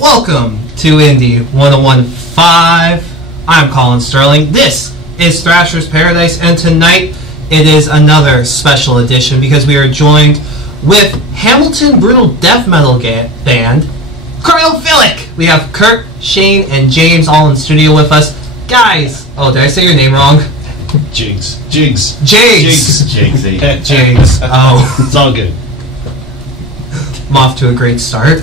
Welcome to INDI 101.5. I'm Collin Sterling. This is Thrashers Paradise, and tonight it is another special edition because we are joined with Hamilton brutal death metal band Cryophilic. We have Curt, Shane, and James all in studio with us. Guys, oh, did I say your name wrong? Jiggsy. Oh. It's all good. I'm off to a great start.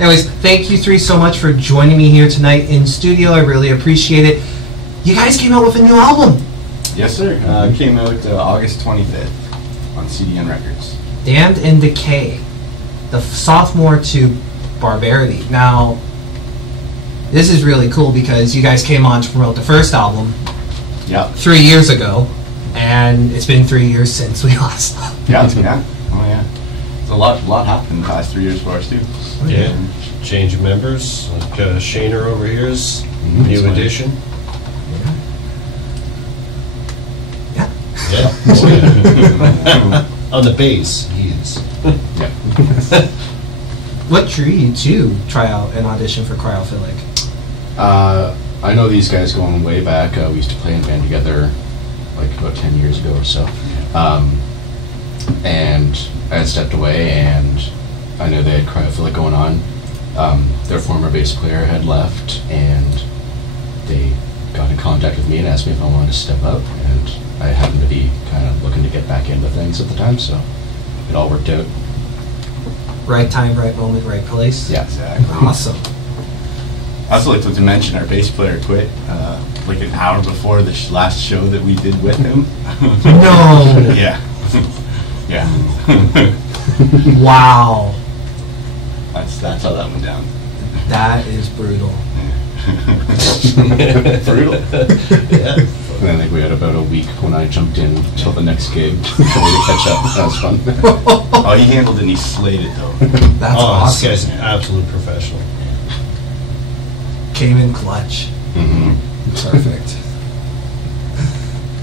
Anyways, thank you three so much for joining me here tonight in studio. I really appreciate it. You guys came out with a new album. Yes, sir. Came out August 25th on CD&N Records. Damned in Decay, the sophomore to Barbarity. Now, this is really cool because you guys came on to promote the first album 3 years ago, and it's been 3 years since we last saw. Yeah. Oh, yeah. A lot happened in the past 3 years for us, too. Yeah. Change of members. Like Shaner over here is new addition. Yeah. Oh, yeah. On the bass, he is. Yeah. What drew you to try out an audition for Cryophilic? I know these guys going way back. We used to play in a band together like about 10 years ago or so. And I had stepped away, and I knew they had Cryophilic going on. Their former bass player had left, and they got in contact with me and asked me if I wanted to step up, and I happened to be kind of looking to get back into things at the time, so it all worked out. Right time, right moment, right place? Yeah. Exactly. Awesome. I also like to mention our bass player quit like an hour before the last show that we did with him. No! Yeah. Yeah. Wow. That's how that went down. That is brutal. Brutal. Yeah. And I think we had about a week when I jumped in until the next gig for me to catch up. That was fun. Oh, he handled it and he slayed it, though. That's This awesome. guy's an absolute professional. Came in clutch. Mm-hmm. Perfect.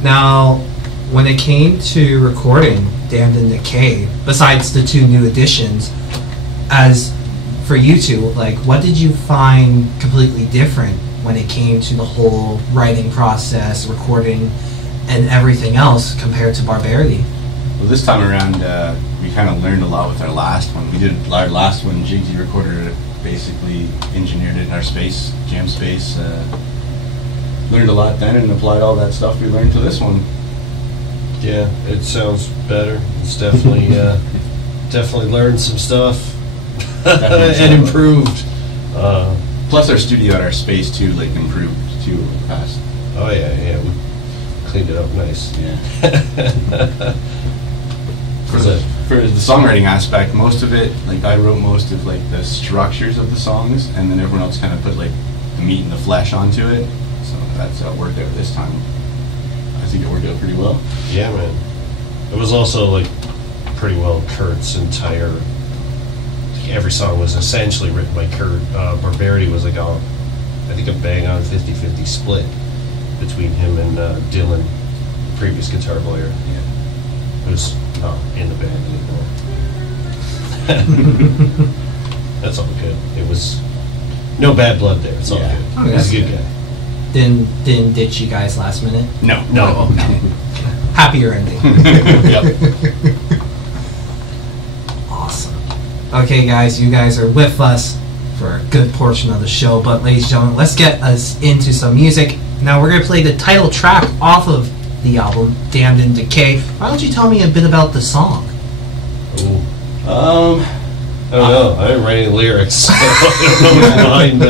Now, when it came to recording Damned in Decay, besides the two new additions, as for you two, like, what did you find completely different when it came to the whole writing process, recording, and everything else compared to Barbarity? Well, this time around, we kind of learned a lot with our last one. We did our last one, Jiggsy recorded it, basically engineered it in our space, jam space. Learned a lot then and applied all that stuff we learned to this one. Yeah, it sounds better. It's definitely definitely learned some stuff and improved. Plus our studio at our space too, like improved too fast. Oh yeah, we cleaned it up nice. Yeah. For the songwriting aspect, most of it, like I wrote most of like the structures of the songs, and then everyone else kind of put like the meat and the flesh onto it. So that's how it worked out this time. I think it worked out pretty well. Yeah, man. It was also like pretty well Curt's entire. Every song was essentially written by Curt. Barbarity was like I think a bang on 50-50 split between him and Dylan, the previous guitar player. Yeah. Who's not in the band anymore. That's all good. It was no bad blood there. It's all Yeah. good. Oh, He's that's a good good. guy. Didn't ditch you guys last minute? No. No. Happier ending. Yep. Awesome. Okay, guys, you guys are with us for a good portion of the show, but ladies and gentlemen, let's get us into some music. Now we're going to play the title track off of the album, Damned in Decay. Why don't you tell me a bit about the song? Ooh. I I don't know. I didn't write any lyrics. So I don't know behind,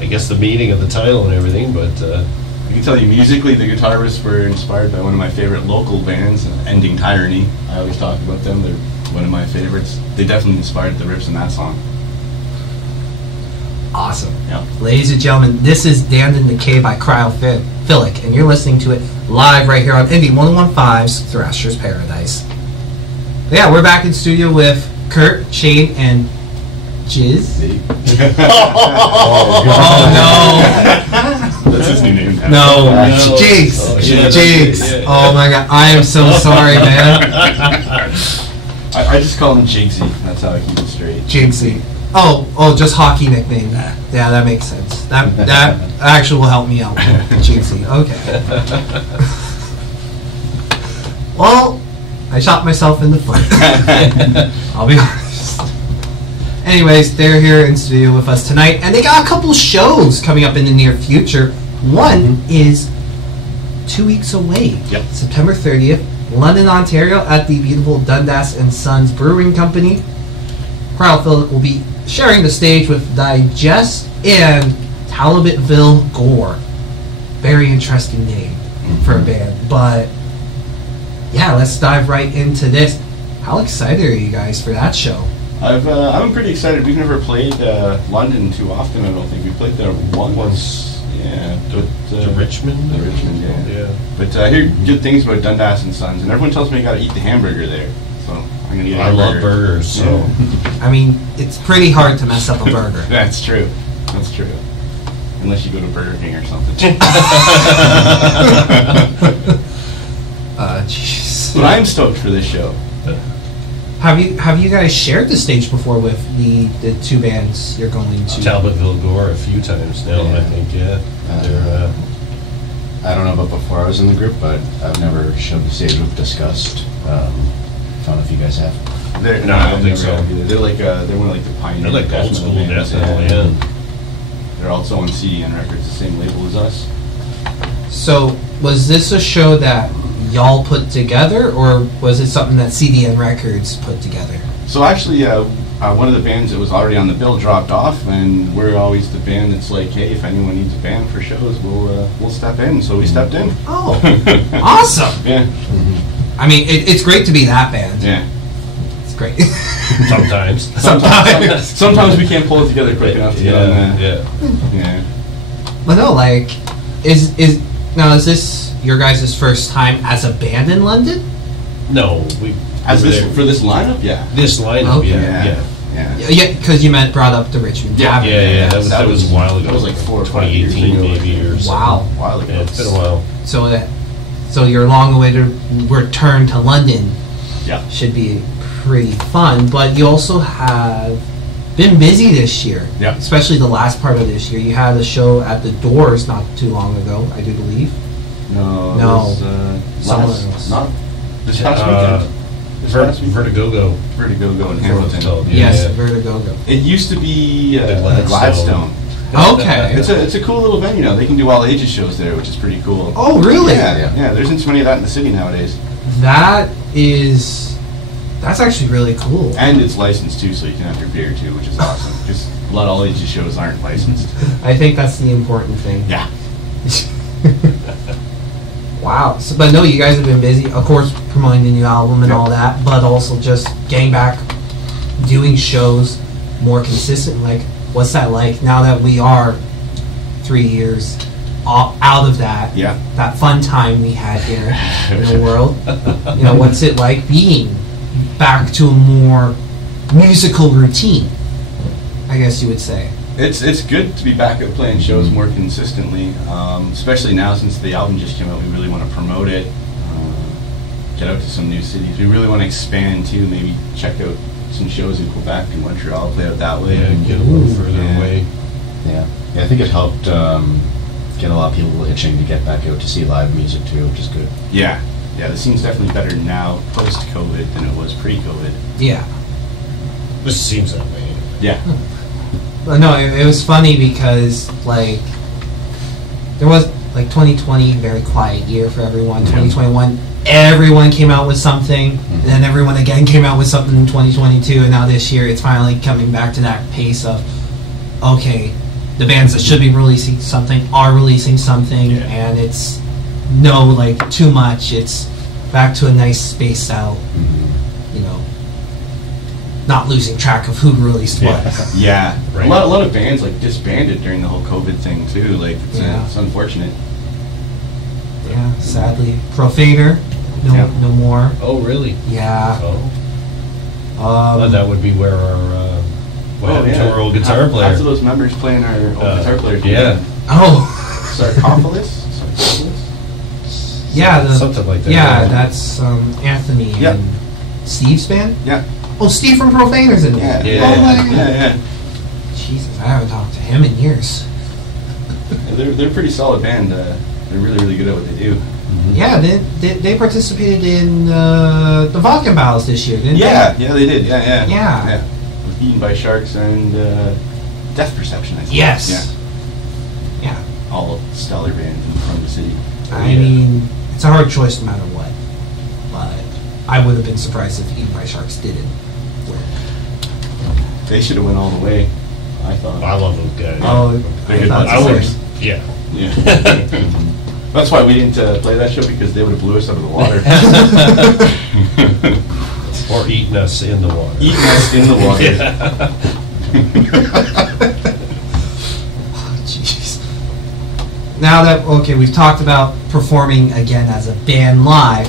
I guess, the meaning of the title and everything, but... I can tell you musically, the guitar riffs were inspired by one of my favorite local bands, Ending Tyranny. I always talk about them. They're one of my favorites. They definitely inspired the riffs in that song. Awesome. Yeah. Ladies and gentlemen, this is Damned in Decay by Cryophilic, and you're listening to it live right here on INDI 101.5's Thrashers Paradise. Yeah, we're back in studio with Curt, Shane, and Jizz. Oh no! That's his new name now. No, Jiggs. Oh, yeah, Jiggs. yeah. Oh my god, I am so sorry, man. I just call him Jiggsy. That's how I keep it straight. Jiggsy. Oh, just hockey nickname. Yeah, that makes sense. That actually will help me out. Jiggsy. Okay. Well, I shot myself in the foot. I'll be honest. Anyways, they're here in studio with us tonight, and they got a couple shows coming up in the near future. One is 2 weeks away. Yep. September 30th, London, Ontario, at the beautiful Dundas and Sons Brewing Company. Cryophilic will be sharing the stage with Digest and Talibatville Gore. Very interesting name for a band. But yeah, let's dive right into this. How excited are you guys for that show? I'm pretty excited. We've never played London too often, I don't think. We played there once. Yeah. To Richmond? The Richmond, Yeah. But I hear good things about Dundas and Sons, and everyone tells me I gotta eat the hamburger there. So I'm gonna eat I love burgers, so. Yeah. I mean, it's pretty hard to mess up a burger. That's true. That's true. Unless you go to Burger King or something. Jeez. But I'm stoked for this show. Have you guys shared the stage before with the two bands you're going to? Talibatville Gore a few times now, I think, yeah. They're, I don't know about before I was in the group, but I've never showed the stage with Disgust. I don't know if you guys have. No, I don't think so. They're like they're one of like the pioneer. they're like old death school metal death bands, metal, yeah. They're also on CDN Records, the same label as us. So, was this a show that y'all put together, or was it something that CDN Records put together? So actually, one of the bands that was already on the bill dropped off, and we're always the band that's like, hey, if anyone needs a band for shows, we'll step in. So we stepped in. Oh, awesome! Yeah. I mean, it's great to be that band. Yeah. It's great. Sometimes. Sometimes we can't pull it together quick enough to get on that. Yeah. But no, like, is this your guys' first time as a band in London? No, for this lineup, yeah. This lineup, Okay. yeah. Yeah, because you brought up the Richmond Tavern. Yeah. That was a while ago. That was like 4 or 5 years 2018 ago. maybe or something. Wow. A while ago. Yeah, it's been a while. So your long-awaited return to London Yeah. should be pretty fun. But you also have been busy this year. Yeah. Especially the last part of this year. You had a show at the Doors not too long ago, I do believe. No. No. It was, Somewhere else. Not this past weekend. Vertigo. Vertigo in Hamilton. Yes, Vertigo. It used to be Gladstone. Gladstone. Okay. It's a cool little venue now. They can do all ages shows there, which is pretty cool. Oh, really? Yeah. There isn't so many of that in the city nowadays. That's actually really cool. And it's licensed too, so you can have your beer too, which is awesome. Because a lot of all ages shows aren't licensed. I think that's the important thing. Yeah. Wow. So, but no, you guys have been busy, of course, promoting the new album and all that, but also just getting back, doing shows more consistent. Like, what's that like now that we are 3 years out of that? Yeah. That fun time we had here in the world. What's it like being back to a more musical routine, I guess you would say? It's good to be back out playing shows more consistently, especially now since the album just came out. We really want to promote it, get out to some new cities. We really want to expand too, maybe check out some shows in Quebec and Montreal, play out that way. Yeah, get a little further away. Yeah, I think it helped get a lot of people itching to get back out to see live music too, which is good. Yeah, the scene's definitely better now post-COVID than it was pre-COVID. Yeah. This seems that way. Yeah. But no, it was funny because, like, there was, like, 2020, very quiet year for everyone. 2021, everyone came out with something, and then everyone again came out with something in 2022, and now this year it's finally coming back to that pace of, okay, the bands that should be releasing something are releasing something, and it's no, like, too much. It's back to a nice spaced out, not losing track of who released what. Yeah. Right. A lot of bands like disbanded during the whole COVID thing too. Like it's unfortunate. Yeah, sadly. Profader, no more. Oh, really? Yeah. Oh. That would be where our what happened to our old guitar player. After those members playing our old guitar players. Oh. Sarcophagus? Yeah, something like that. Yeah, that's Anthony and Steve's band. Yeah. Oh, Steve from Profaner's in there. Yeah. Jesus, I haven't talked to him in years. They're a pretty solid band. They're really, really good at what they do. Yeah, they participated in the Vodka Battles this year, didn't they? Yeah, they did. Yeah. Yeah. With Eaten by Sharks and Death Perception, I think. Yes. Yeah. All stellar bands from the city. I mean, it's a hard choice no matter what. But I would have been surprised if Eaten by Sharks didn't win. They should have went all the way, I thought. I love those guys. Oh, They're good I I would, players. yeah. Yeah. That's why we didn't play that show, because they would have blew us out of the water. Or eating us in the water. Eating us in the water. Oh, jeez. Now that, okay, we've talked about performing again as a band live,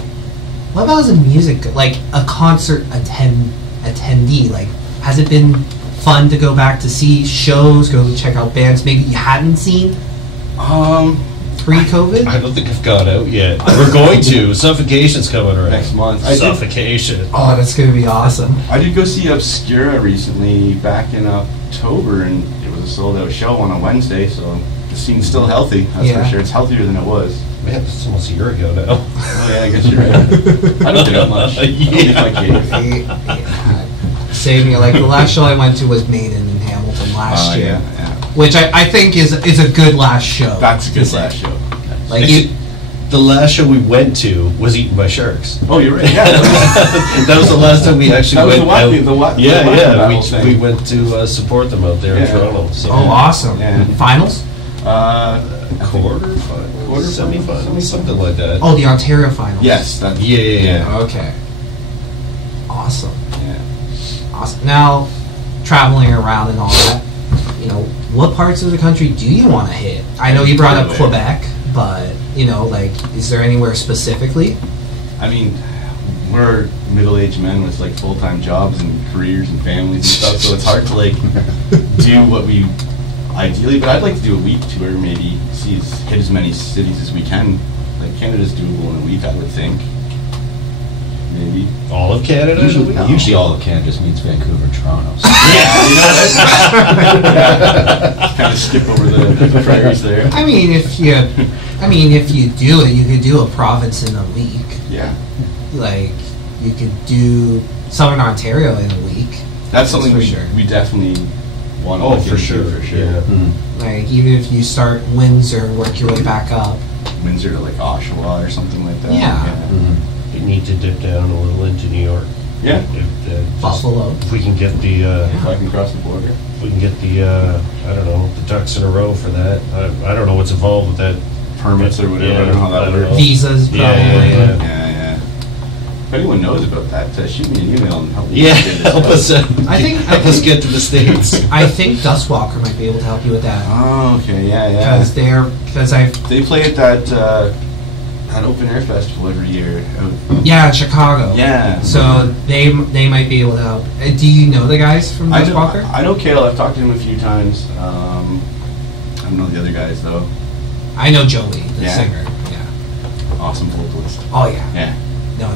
what about as a music, like a concert attendee? Like, has it been fun to go back to see shows, go check out bands maybe you hadn't seen pre-COVID? I don't think I've gone out yet. We're going to. Suffocation's coming around. Next month. Suffocation. Oh, that's going to be awesome. I did go see Obscura recently, back in October, and it was a sold-out show on a Wednesday, so the scene's still healthy, that's Yeah. for sure. It's healthier than it was. Man, it's almost a year ago now. Oh yeah, I guess you're right. I don't get out much. I don't get my cake. Yeah. Same here. Like, the last show I went to was Maiden in Hamilton last year. Yeah. Which I think is a good last show. That's a good last show. Like you, The last show we went to was Eaten by Sharks. Oh, you're right. Yeah, That was the last time we actually that was went the out. Wacky We thing. went to support them out there in Yeah. Toronto. So. oh, awesome. Yeah. Finals? Quarter, semi-finals, something like that. Oh, the Ontario finals. Yes. That, Yeah. Okay. Awesome. Yeah. Awesome. Now, traveling around and all that, you know, what parts of the country do you want to hit? I know you brought up Everywhere. Quebec, but, you know, like, is there anywhere specifically? I mean, we're middle-aged men with like full-time jobs and careers and families and stuff, so it's hard to like do what we ideally. But I'd like to do a week tour, maybe hit as many cities as we can. Like Canada's doable in a week, I would think. Maybe. All of Canada? Usually all of Canada just means Vancouver and Toronto. So. Kind of skip over the prairies there. I mean, if you do it, you could do a province in a week. Yeah, Like, you could do Southern Ontario in a week. that's something for we sure. we definitely want to Oh, look for into, sure. for sure. Yeah. Like, even if you start Windsor and work your way back up. Windsor to like Oshawa or something like that. Yeah. You need to dip down a little into New York. Yeah. Just Buffalo. If we can get the, If I can cross the border. if we can get the, I don't know, the ducks in a row for that. I don't know what's involved with that. Permits or whatever. Yeah, I don't know how that I don't works. know. Visas, probably. Yeah. Yeah. If anyone knows about that, shoot me an email and help me. Yeah, get this help us. done. I think- help us get to the States. I think Dustwalker might be able to help you with that. Oh, okay, yeah. Because They play at that open air festival every year. yeah, in Chicago. Yeah. So they might be able to help. Do you know the guys from I Dustwalker? know Kale. I've talked to him a few times. I don't know the other guys though. I know Joey, the Yeah. singer. Yeah. Awesome vocalist. Oh yeah. Yeah. No,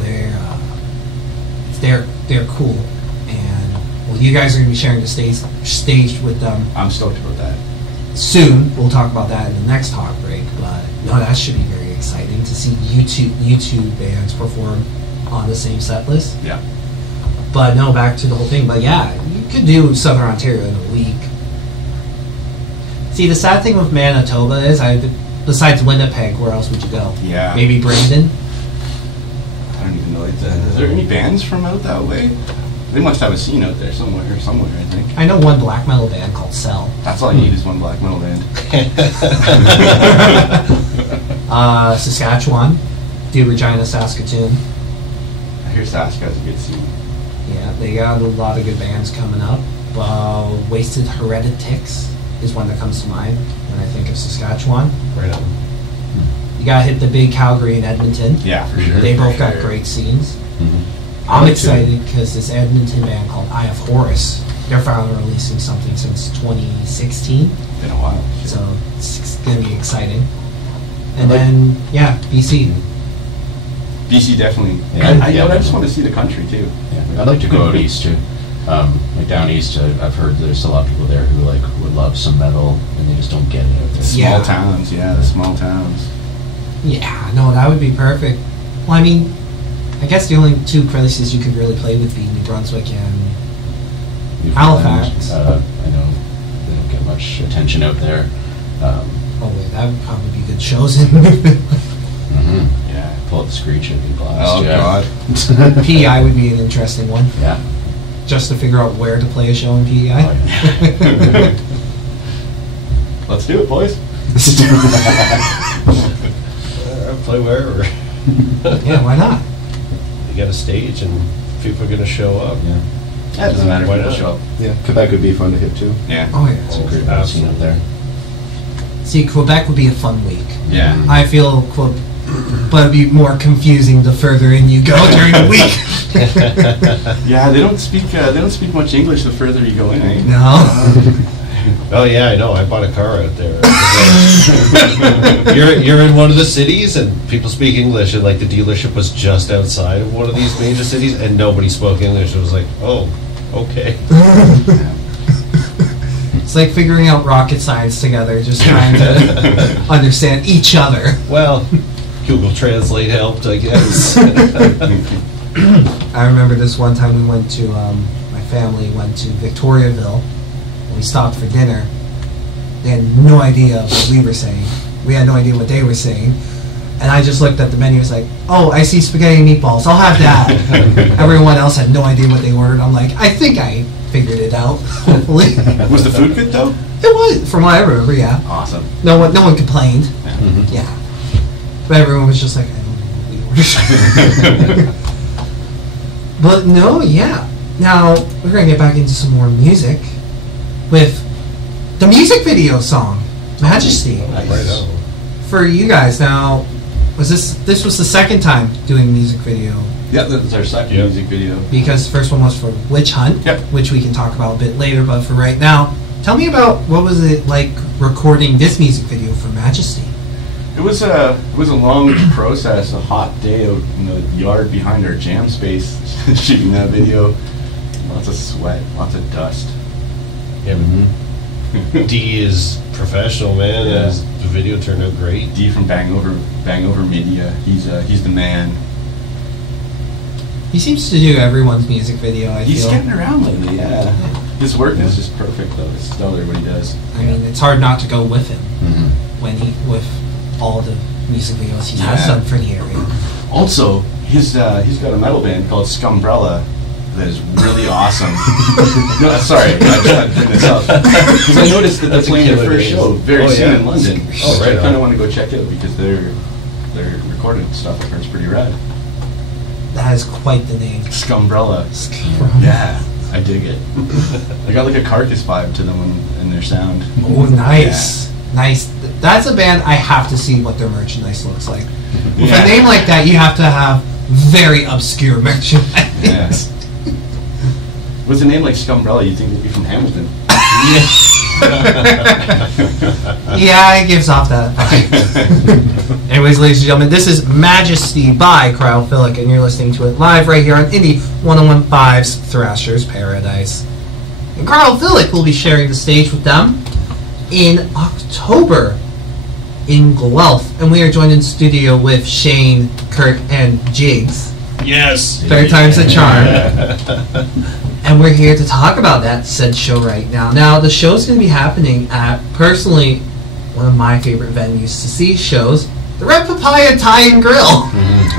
they're cool, and well, you guys are gonna be sharing the stage with them I'm stoked about that. soon. We'll talk about that in the next talk break. But no, that should be very exciting to see YouTube bands perform on the same set list. Yeah. But no, back to the whole thing. But yeah, you could do Southern Ontario in a week. See, the sad thing with Manitoba is, besides Winnipeg, where else would you go? Yeah. Maybe Brandon? I don't even know. Is there any bands from out that way? They must have a scene out there somewhere, I think. I know one black metal band called Cell. That's all you need is one black metal band. Saskatchewan, do Regina, Saskatoon. I hear Sask has a good scene. Yeah, they got a lot of good bands coming up. Wasted Heretics is one that comes to mind when I think of Saskatchewan. Right on. You gotta hit the big Calgary and Edmonton. Yeah, for sure. They for both got sure. great scenes. Mm-hmm. I'm excited because this Edmonton band called Eye of Horus, they're finally releasing something since 2016, Been a while. so it's gonna be exciting. And then, yeah, BC. BC definitely. Yeah. I just want to see the country too. Yeah, I'd like to go out east too. Like down east, I've heard there's a lot of people there who like would love some metal, and they just don't get it out there. Small towns, the small towns. Yeah, no, that would be perfect. Well, I mean, I guess the only two places you could really play would be New Brunswick and Halifax. I know they don't get much attention out there. Oh wait, that would probably be good shows in Yeah, pull up the Screech, it'd be blast. Oh, yeah. God. PEI would be an interesting one. Yeah. Just to figure out where to play a show in PEI. Oh, yeah. Let's do it, boys. Play wherever. Yeah, why not? You got a stage and people are going to show up. Yeah. Yeah, it doesn't matter if Why people not? show up. Yeah, Quebec would be fun to hit too. Yeah. Oh It's yeah. a great metal scene out there. See, Quebec would be a fun week. Yeah. I feel, but it'd be more confusing the further in you go during the week. Yeah, they don't speak much English the further you go in, eh? No. Oh yeah, I know. I bought a car out there. you're in one of the cities and people speak English, and like the dealership was just outside of one of these major cities and nobody spoke English. It was like, oh, okay. It's like figuring out rocket science together, just trying to understand each other. Well, Google Translate helped, I guess. I remember this one time we went to, my family went to Victoriaville. We stopped for dinner. They had no idea what we were saying. We had no idea what they were saying. And I just looked at the menu and was like, oh, I see spaghetti and meatballs. I'll have that. Everyone else had no idea what they ordered. I'm like, I think I figured it out, hopefully. Was the food good though? It was, from what I remember, yeah. Awesome. No one complained. Yeah. Mm-hmm. Yeah. But everyone was just like, I don't know what we ordered. But no, yeah. Now, we're going to get back into some more music with the music video song, Majesty. Right on. For you guys, now, this was the second time doing music video, Yeah, that's our second Yep. music video. because the first one was for Witch Hunt, Yep. which we can talk about a bit later, but for right now, tell me about what was it like recording this music video for Majesty? It was a long process, a hot day out in the yard behind our jam space, shooting that video. Lots of sweat, lots of dust. Yeah, but D is professional, man. Yeah. The video turned out great. D from Bang Over Media. He's the man. He seems to do everyone's music video, I He's feel. getting around lately. Yeah, his work is just perfect though. It's stellar what he does. I mean, it's hard not to go with him Mm-hmm. with all the music videos he has Yeah. done for the area. Also, he's got a metal band called Scumbrella that is really awesome. No, sorry, I just had to bring this up because I noticed that they're That's a playing their killer first name. show very Oh, soon yeah. in London. Oh, right I kind on. of want to go check it out because their recorded stuff I've heard is pretty rad. That is quite the name. Scumbrella. Yeah, I dig it. They got like a Carcass vibe to them in their sound. Oh, nice. Nice. That's a band I have to see what their merchandise looks like. With Yeah. a name like that, you have to have very obscure merchandise. Yeah. With a name like Scumbrella, you'd think they'd be from Hamilton. Yeah, it gives off that vibe. Anyways, ladies and gentlemen, this is Majesty by Cryophilic, and you're listening to it live right here on INDI 101.5's Thrashers Paradise. And Cryophilic will be sharing the stage with them in October in Guelph, and we are joined in studio with Shane, Curt, and Jiggs. Yes. Third time's a charm. And we're here to talk about that said show right now. Now, the show's going to be happening at, personally, one of my favorite venues to see shows, the Red Papaya Thai and Grill.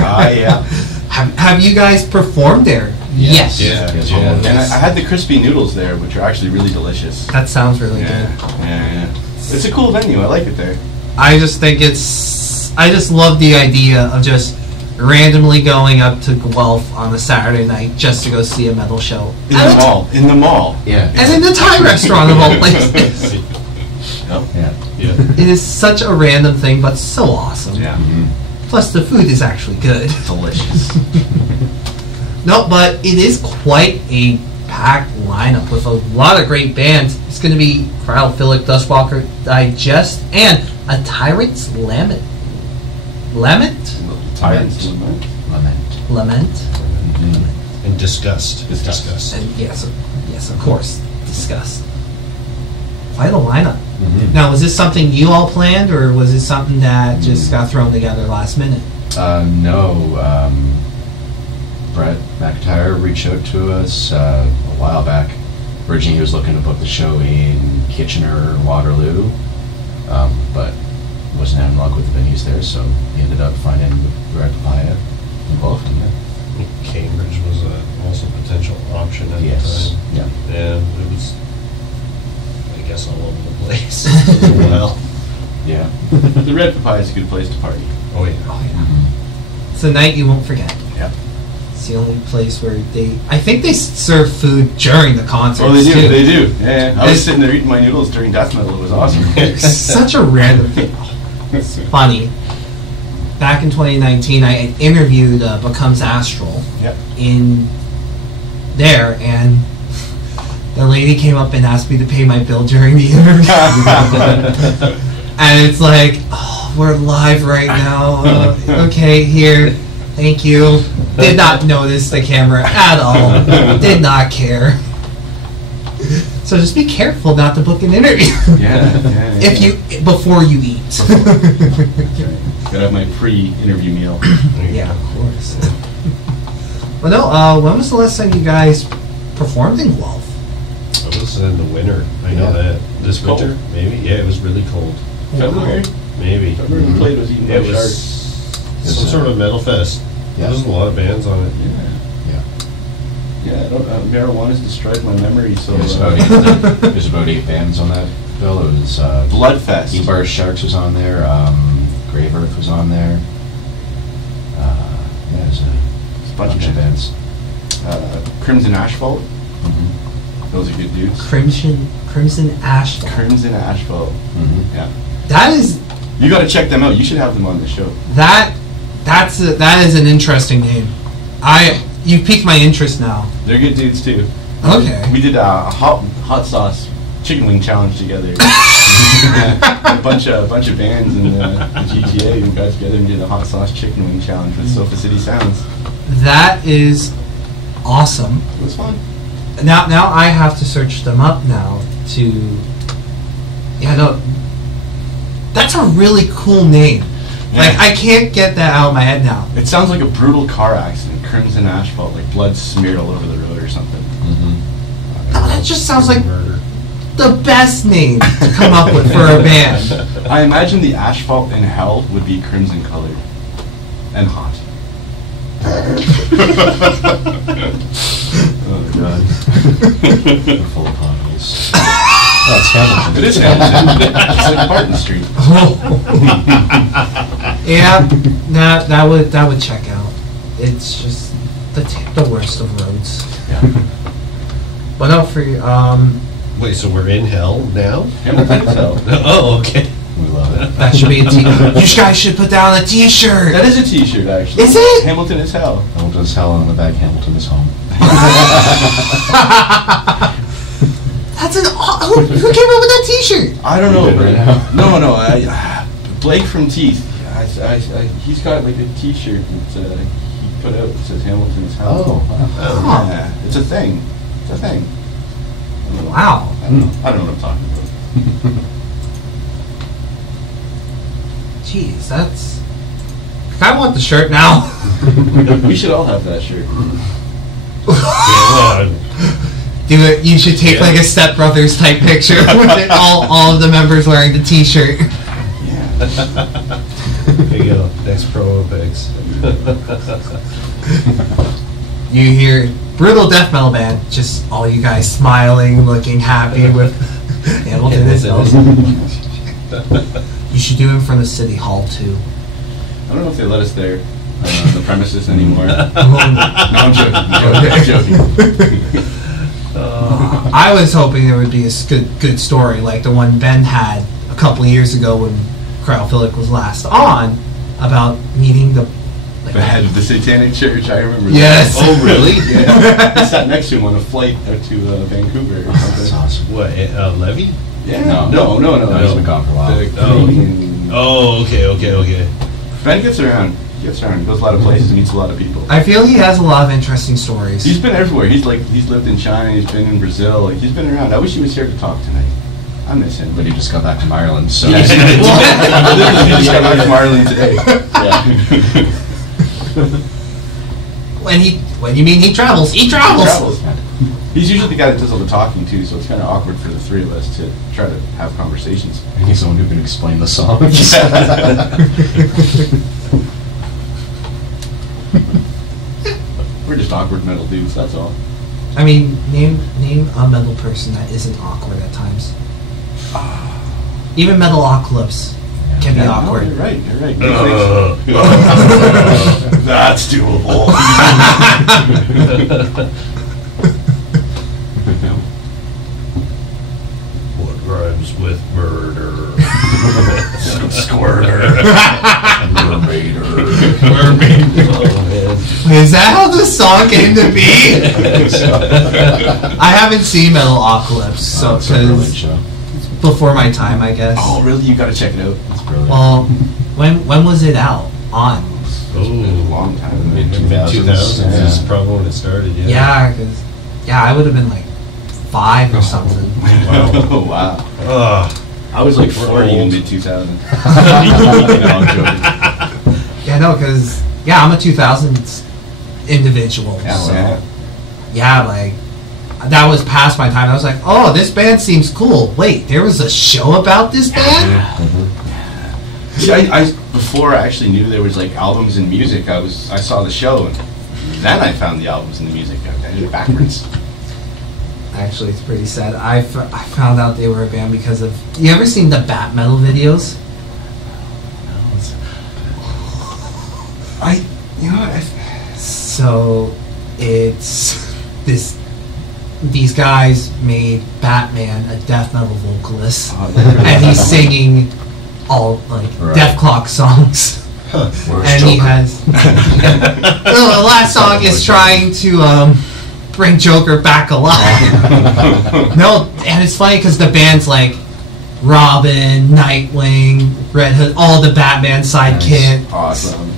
Ah, yeah. Have you guys performed there? Yes. Yeah. Yes, Yeah. And I had the crispy noodles there, which are actually really delicious. That sounds really Yeah, good. yeah. It's a cool venue. I like it there. I just think I just love the idea of just randomly going up to Guelph on a Saturday night just to go see a metal show. In the mall. In the mall. Yeah. And in the Thai restaurant of all places. Yep. Yeah. Yeah. It is such a random thing, but so awesome. Yeah. Plus, the food is actually good. Delicious. No, but it is quite a packed lineup with a lot of great bands. It's going to be Cryophilic, Dustwalker, Digest, and a Tyrant's Lament. Lament? Tyrants. Lament. Lament? Mm-hmm. And disgust. Disgust. And yes, Yes, of course. Disgust. Quite a lineup. Mhm. Now, was this something you all planned, or was it something that just got thrown together last minute? No. Brett McIntyre reached out to us a while back. Originally, he was looking to book the show in Kitchener, Waterloo, but wasn't having luck with the venues there, so he ended up finding the Red Papaya involved in it. Cambridge was also a potential option at Yes. the time. Yeah. Yeah, it was, I guess, all over the place for a while. Yeah. The Red Papaya is a good place to party. Oh, yeah. Oh, yeah. Mhm. It's a night you won't forget. Yeah. It's the only place where I think they serve food during the concerts, Oh, they do. too. They do. Yeah. I It's- was sitting there eating my noodles during death metal. It was awesome. Such a random thing. It's funny. Back in 2019, I had interviewed Becomes Astral Yep. in there, and the lady came up and asked me to pay my bill during the interview. And it's like, oh, we're live right now. Okay, here. Thank you. Did not notice the camera at all. Did not care. So just be careful not to book an interview. Before you eat. Gotta have my pre-interview meal. Yeah, of course. Well, no. When was the last time you guys performed in Guelph? It was in the winter. I know Yeah. that. This Cold. winter, maybe? Yeah, it was really cold. February? Maybe. February we played was eaten by It sharks. was Yes, some sir. sort of metal fest. Yeah. There's a lot of bands on it. Yeah. Yeah. Yeah, I don't, marijuana's destroyed my memory, so... There's about 8 bands on that bill. It was Bloodfest. E-Bar Sharks was on there. Grave Earth was on there. Yeah, there's a bunch of bands. Crimson Asphalt. Mm-hmm. Those are good dudes. Crimson Asphalt. Crimson Asphalt. Mm-hmm. Yeah. That is You gotta check them out. You should have them on the show. that is an interesting name. You piqued my interest now. They're good dudes too. Okay. We did a hot sauce chicken wing challenge together. Yeah, a bunch of bands in the GTA who got together and did a hot sauce chicken wing challenge with Sofa City Sounds. That is awesome. It was fun. Now I have to search them up now to. Yeah, no. That's a really cool name. Like, Yeah. I can't get that out of my head now. It sounds like a brutal car accident. Crimson Asphalt, like blood smeared all over the road or something. Mm-hmm. No, that just sounds like Murder. the best name to come up with for a band. I imagine the asphalt in hell would be crimson colored and hot. Oh god. Full of potholes. Oh, it's Hamilton. It is Hamilton. It's like Barton Street. Yeah, that would check out. It's just the worst of roads. Yeah. But no, for you, Wait, so we're in hell now? Hamilton is hell. Oh, okay. We love it. that should be a t-shirt. You guys should put that on a t-shirt. That is a t-shirt actually. Is it? Hamilton is hell. Hamilton is hell, and on the back, Hamilton is home. That's who came up with that t-shirt? I don't know. Right now. No. Blake from Teeth. He's got like a t-shirt that he put out that says Hamilton is hell. Oh, wow. Huh. Yeah, it's a thing. It's a thing. I don't know. Wow. I don't know what I'm talking about. Jeez, that's. I want the shirt now. We should all have that shirt. Yeah, Do it. You should take like a Step Brothers type picture with it, all of the members wearing the t-shirt. Yeah. there you go. Next promo pics. You hear brutal death metal band, just all you guys smiling, looking happy with Hamilton is hell. You should do it in front of City Hall too. I don't know if they let us there on the premises anymore. No, I'm joking. I'm joking. I was hoping there would be a good story like the one Ben had a couple years ago when Cryophilic was last on about meeting the The head of the Satanic Church, I remember Yes. that. Oh, really? Yeah. I sat next to him on a flight out to Vancouver or That's something. awesome. What, Levy? Yeah. No. No. He's been gone for a while. The Oh. Canadian- Oh, okay. Ben gets around. gets around. He goes a lot of places, meets a lot of people. I feel he has a lot of interesting stories. He's been everywhere. He's lived in China. He's been in Brazil. Like, he's been around. I wish he was here to talk tonight. I miss him. But he just got back from Ireland, so. He just got back from Ireland today. When you mean he travels, he travels. He's usually the guy that does all the talking too, so it's kind of awkward for the three of us to try to have conversations. I need someone who can explain the songs. We're just awkward metal dudes, that's all. I mean, name a metal person that isn't awkward at times. Even Metalocalypse can be awkward. You're right. That's doable. What rhymes with murder? Squirter. Is that how the song came to be? I haven't seen Metalocalypse, so It's a brilliant show. before my time, I guess. Oh, really? You gotta check it out. It's brilliant. Well, when was it out? On? A long time ago. Mid-2000s Yeah. is probably when it started, yeah. Yeah, because I would have been like 5 or something. Oh, wow. I was like We're 40 in old. mid-2000. No, I'm joking. Yeah, no, because I'm a 2000s individual. So like that was past my time. I was like, oh, this band seems cool. Wait, there was a show about this band? See, I before I actually knew there was like albums and music, I saw the show, and then I found the albums and the music. I did it backwards. Actually, it's pretty sad. I found out they were a band because of... You ever seen the Bat Metal videos? So, it's... These guys made Batman a death metal vocalist, and he's singing all, like, Death Clock songs. And he has... the last song is trying to, bring Joker back alive. No, and it's funny because the band's like Robin, Nightwing, Red Hood, all the Batman sidekick. Nice. Awesome.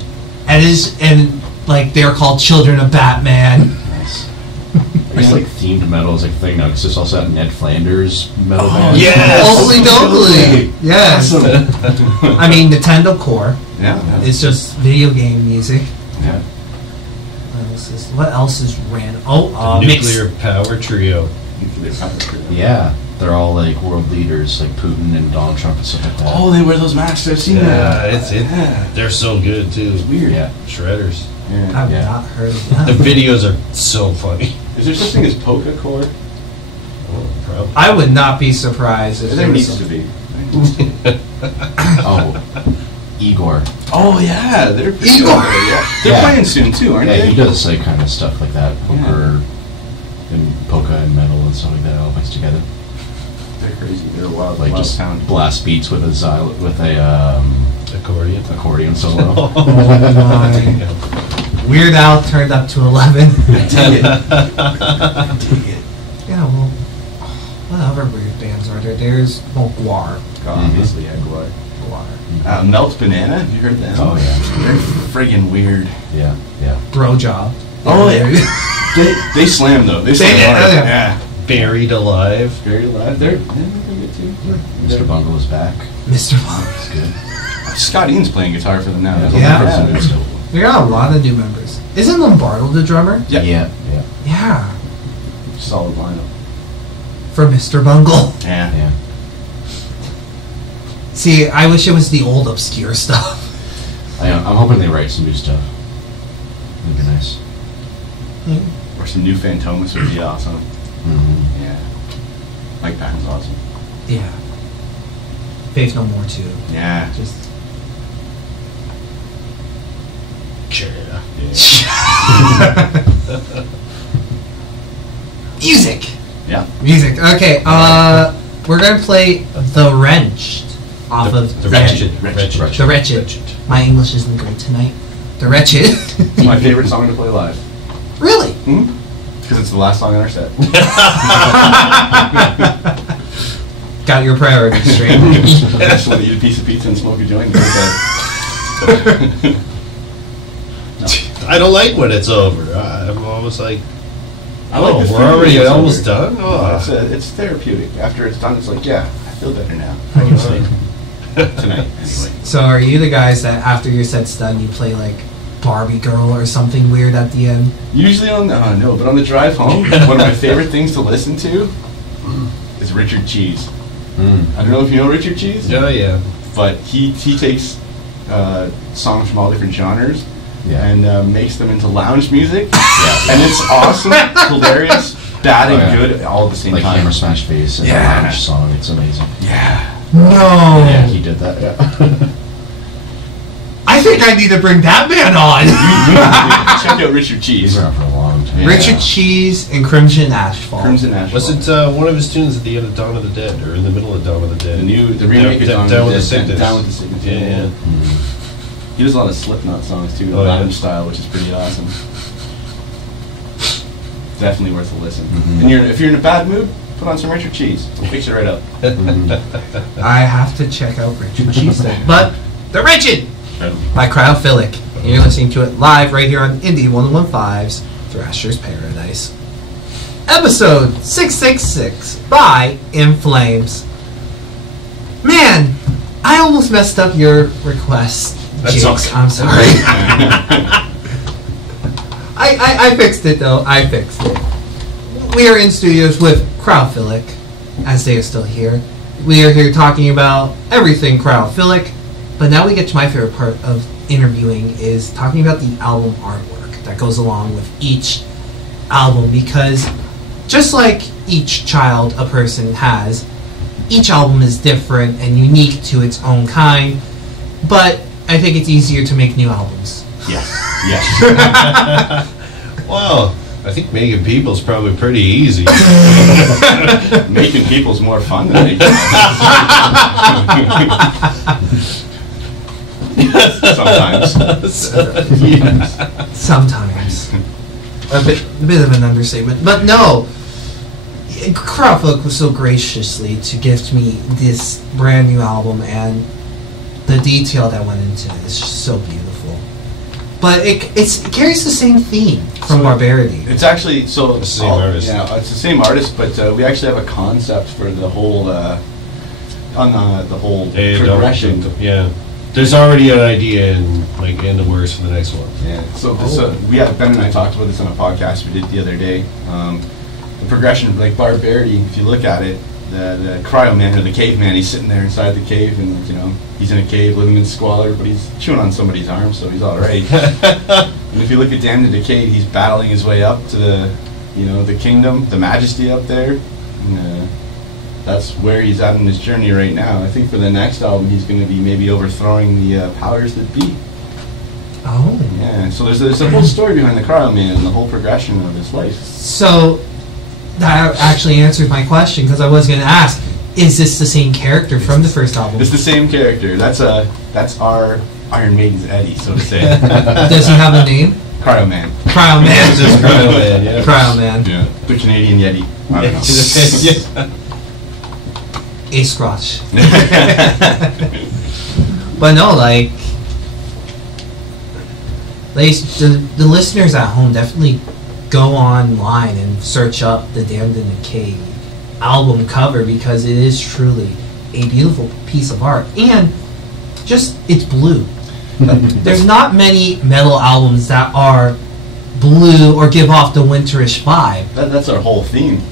And like they're called Children of Batman. Nice. I guess like themed metal is like a thing now because there's also that Ned Flanders metal band. Yes! Holy doggly! Yes. Awesome. I mean, Nintendo Core. Yeah. It's just video game music. Yeah. What else is random? Nuclear Power Trio. Yeah, they're all like world leaders, like Putin and Donald Trump and stuff like that. Oh, they wear those masks. I've seen that. They're so good too. It's weird. Yeah. Shredders. Yeah. I've Yeah. not heard of The that. videos are so funny. Is there such thing as polka cord? Probably. I would not be surprised if There there was needs to be. Oh, Igor. Oh yeah, they're Igor! They're Yeah. playing soon too, aren't Yeah, they? he does like kind of stuff like that, poker and polka and metal and stuff like that all mixed together. They're crazy. They're a wild, Like wild just town. blast beats with a accordion solo. Oh my. Weird Al turned up to 11. Yeah, well, what other weird bands are there? There's Guar. Obviously, yeah, Guar. Melt Banana. Have you heard that? Oh yeah, They're friggin' weird. yeah. Bro Job. Oh yeah. They slam though. They slam hard. Yeah. Buried Alive. Very alive. They're good too. Mr. Bungle is back. Mr. Bob. It's good. Scott Ian's playing guitar for them now. Yeah. Yeah. We got a lot of new members. Isn't Lombardo the drummer? Yeah. Yeah. Yeah. Solid lineup. For Mr. Bungle. Yeah. Yeah. See, I wish it was the old obscure stuff. I'm hoping they write some new stuff. That'd be nice. Or some new Fantomas would be awesome. Mm-hmm. Yeah. Mike Patton's awesome. Yeah. Faith No More too. Yeah. Just music. Yeah. Music. Okay. We're gonna play The Wrenched off of The Wretched. The Wretched. My English isn't great tonight. The Wretched. It's my favorite song to play live. Really? Because it's the last song on our set. Got your priorities straight. I just want to eat a piece of pizza and smoke a joint. I don't like when it's over. I'm always like, I like the we're feeling already it's almost over. done? Oh. It's therapeutic. After it's done, it's like, yeah, I feel better now. I can sleep. Tonight, anyway. So are you the guys that after your set's done, you play like Barbie Girl or something weird at the end? Usually but on the drive home, one of my favorite things to listen to is Richard Cheese. I don't know if you know Richard Cheese. Yeah, yeah. But he takes songs from all different genres and makes them into lounge music. And it's awesome, hilarious, bad and good all at the same like time. Hammer Smash Bass and a lounge song. It's amazing. Yeah. No. Yeah, he did that. Yeah. I think I need to bring that man on. Check out Richard He's Cheese. been around for a long time. Richard Cheese and Crimson Asphalt. Crimson Asphalt. Was it one of his tunes at the end of Dawn of the Dead, or in the middle of Dawn of the Dead? the remake of Down with the Sickness. Down with the Sickness. Yeah. He does a lot of Slipknot songs too, Oh, lounge yeah. style, which is pretty awesome. Definitely worth a listen. Mhm. And if you're in a bad mood, put on some Richard Cheese. It'll fix you right up. I have to check out Richard Cheese then. But The Wretched by Cryophilic. And you're listening to it live right here on INDI 101.5's Thrashers Paradise. Episode 666 by In Flames. Man, I almost messed up your request, That's Jigs. okay. I'm sorry. I fixed it though. I fixed it. We are in studios with Cryophilic, as they are still here. We are here talking about everything Cryophilic, but now we get to my favorite part of interviewing is talking about the album artwork that goes along with each album, because just like each child a person has, each album is different and unique to its own kind, but I think it's easier to make new albums. Yes. Yes. Wow, I think making people's probably pretty easy. Making people's more fun than making sometimes. Yes. Sometimes. A bit of an understatement. But no, Cryophilic was so graciously to gift me this brand new album, and the detail that went into it is just so beautiful. But it carries the same theme from Barbarity. It's actually It's the same artist. Yeah, it's the same artist, but we actually have a concept for the whole progression. Yeah. There's already an idea in the works for the next one. Yeah. So Ben and I talked about this on a podcast we did the other day. The progression, like Barbarity, if you look at it, the cryo man or the caveman, he's sitting there inside the cave, and he's in a cave living in squalor, but he's chewing on somebody's arm, so he's all right. And if you look at Damned and Decayed, he's battling his way up to the kingdom, the majesty up there. And, that's where he's at in his journey right now. I think for the next album, he's going to be maybe overthrowing the powers that be. Oh. Yeah. So there's a whole story behind the cryo man and the whole progression of his life. So that actually answered my question, because I was going to ask, is this the same character from the first album? It's the same character. That's our Iron Maiden's Eddie, so to say. Does he have a name? Cryo Man. Cryo Man. Just Cryo Man, yeah. Cryo Man. Yeah. The Canadian Yeti. I don't know. Yeah. A Scotch. But no, the listeners at home definitely go online and search up the Damned and Decayed album cover, because it is truly a beautiful piece of art, and just it's blue. There's not many metal albums that are blue or give off the winterish vibe. That's our whole theme.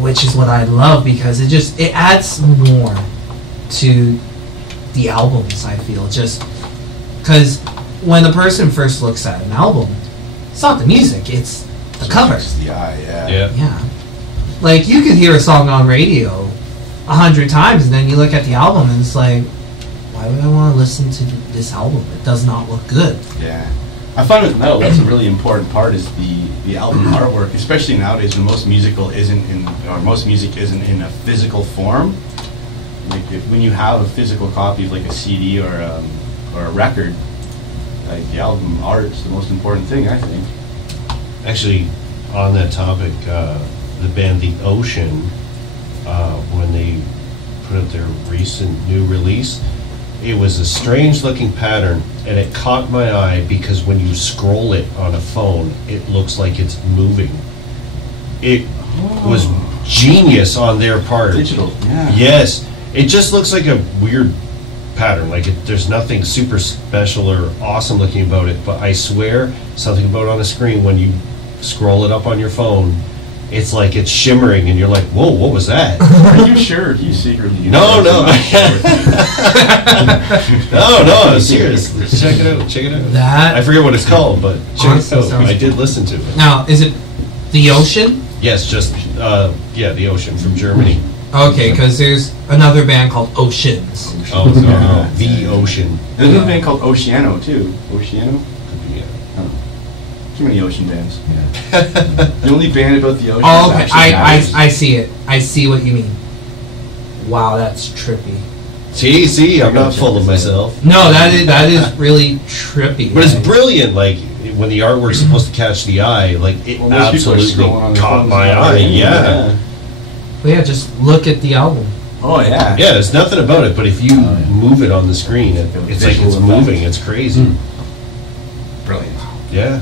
Which is what I love, because it adds more to the albums, I feel. Just because when a person first looks at an album, it's not the music, it's the cover. It's the eye, yeah. Yeah. Like, you could hear a song on radio 100 times, and then you look at the album and it's like, why would I want to listen to this album? It does not look good. Yeah. I find with metal, that's a really important part, is the album artwork, especially nowadays when most music isn't in a physical form. Like when you have a physical copy of like a CD or a record, like the album art is the most important thing, I think. Actually, on that topic, the band The Ocean, when they put out their recent new release, it was a strange looking pattern, and it caught my eye because when you scroll it on a phone, it looks like it's moving. It was genius on their part. Digital, yeah. Yes, it just looks like a weird pattern. Like there's nothing super special or awesome looking about it, but I swear something about it on a screen when you scroll it up on your phone, it's like it's shimmering, and you're like, "Whoa, what was that?" Are you sure? Do you secretly? No. No, I'm serious. Check it out. Check it out. That I forget what it's called, but check honestly it out. sounds- I did listen to it. now is it the ocean? Yes, just the Ocean from Germany. Okay, because there's another band called Oceans. Oh no, the Ocean. There's another band called Oceano too. Oceano? Could be, Too many ocean bands. Yeah. The only band about the ocean. Oh, is okay. actually I see it. I see what you mean. Wow, that's trippy. See, I'm not full of myself. No, that is really trippy. But it's right? brilliant. Like when the artwork's supposed to catch the eye, like it Well, most people are absolutely scrolling on their caught phones my now, eye. right? Yeah. But yeah, just look at the album. Oh yeah. Yeah, there's nothing about it, but if you move it on the screen, it's like Visual it's effect. moving. It's crazy. Brilliant. Yeah.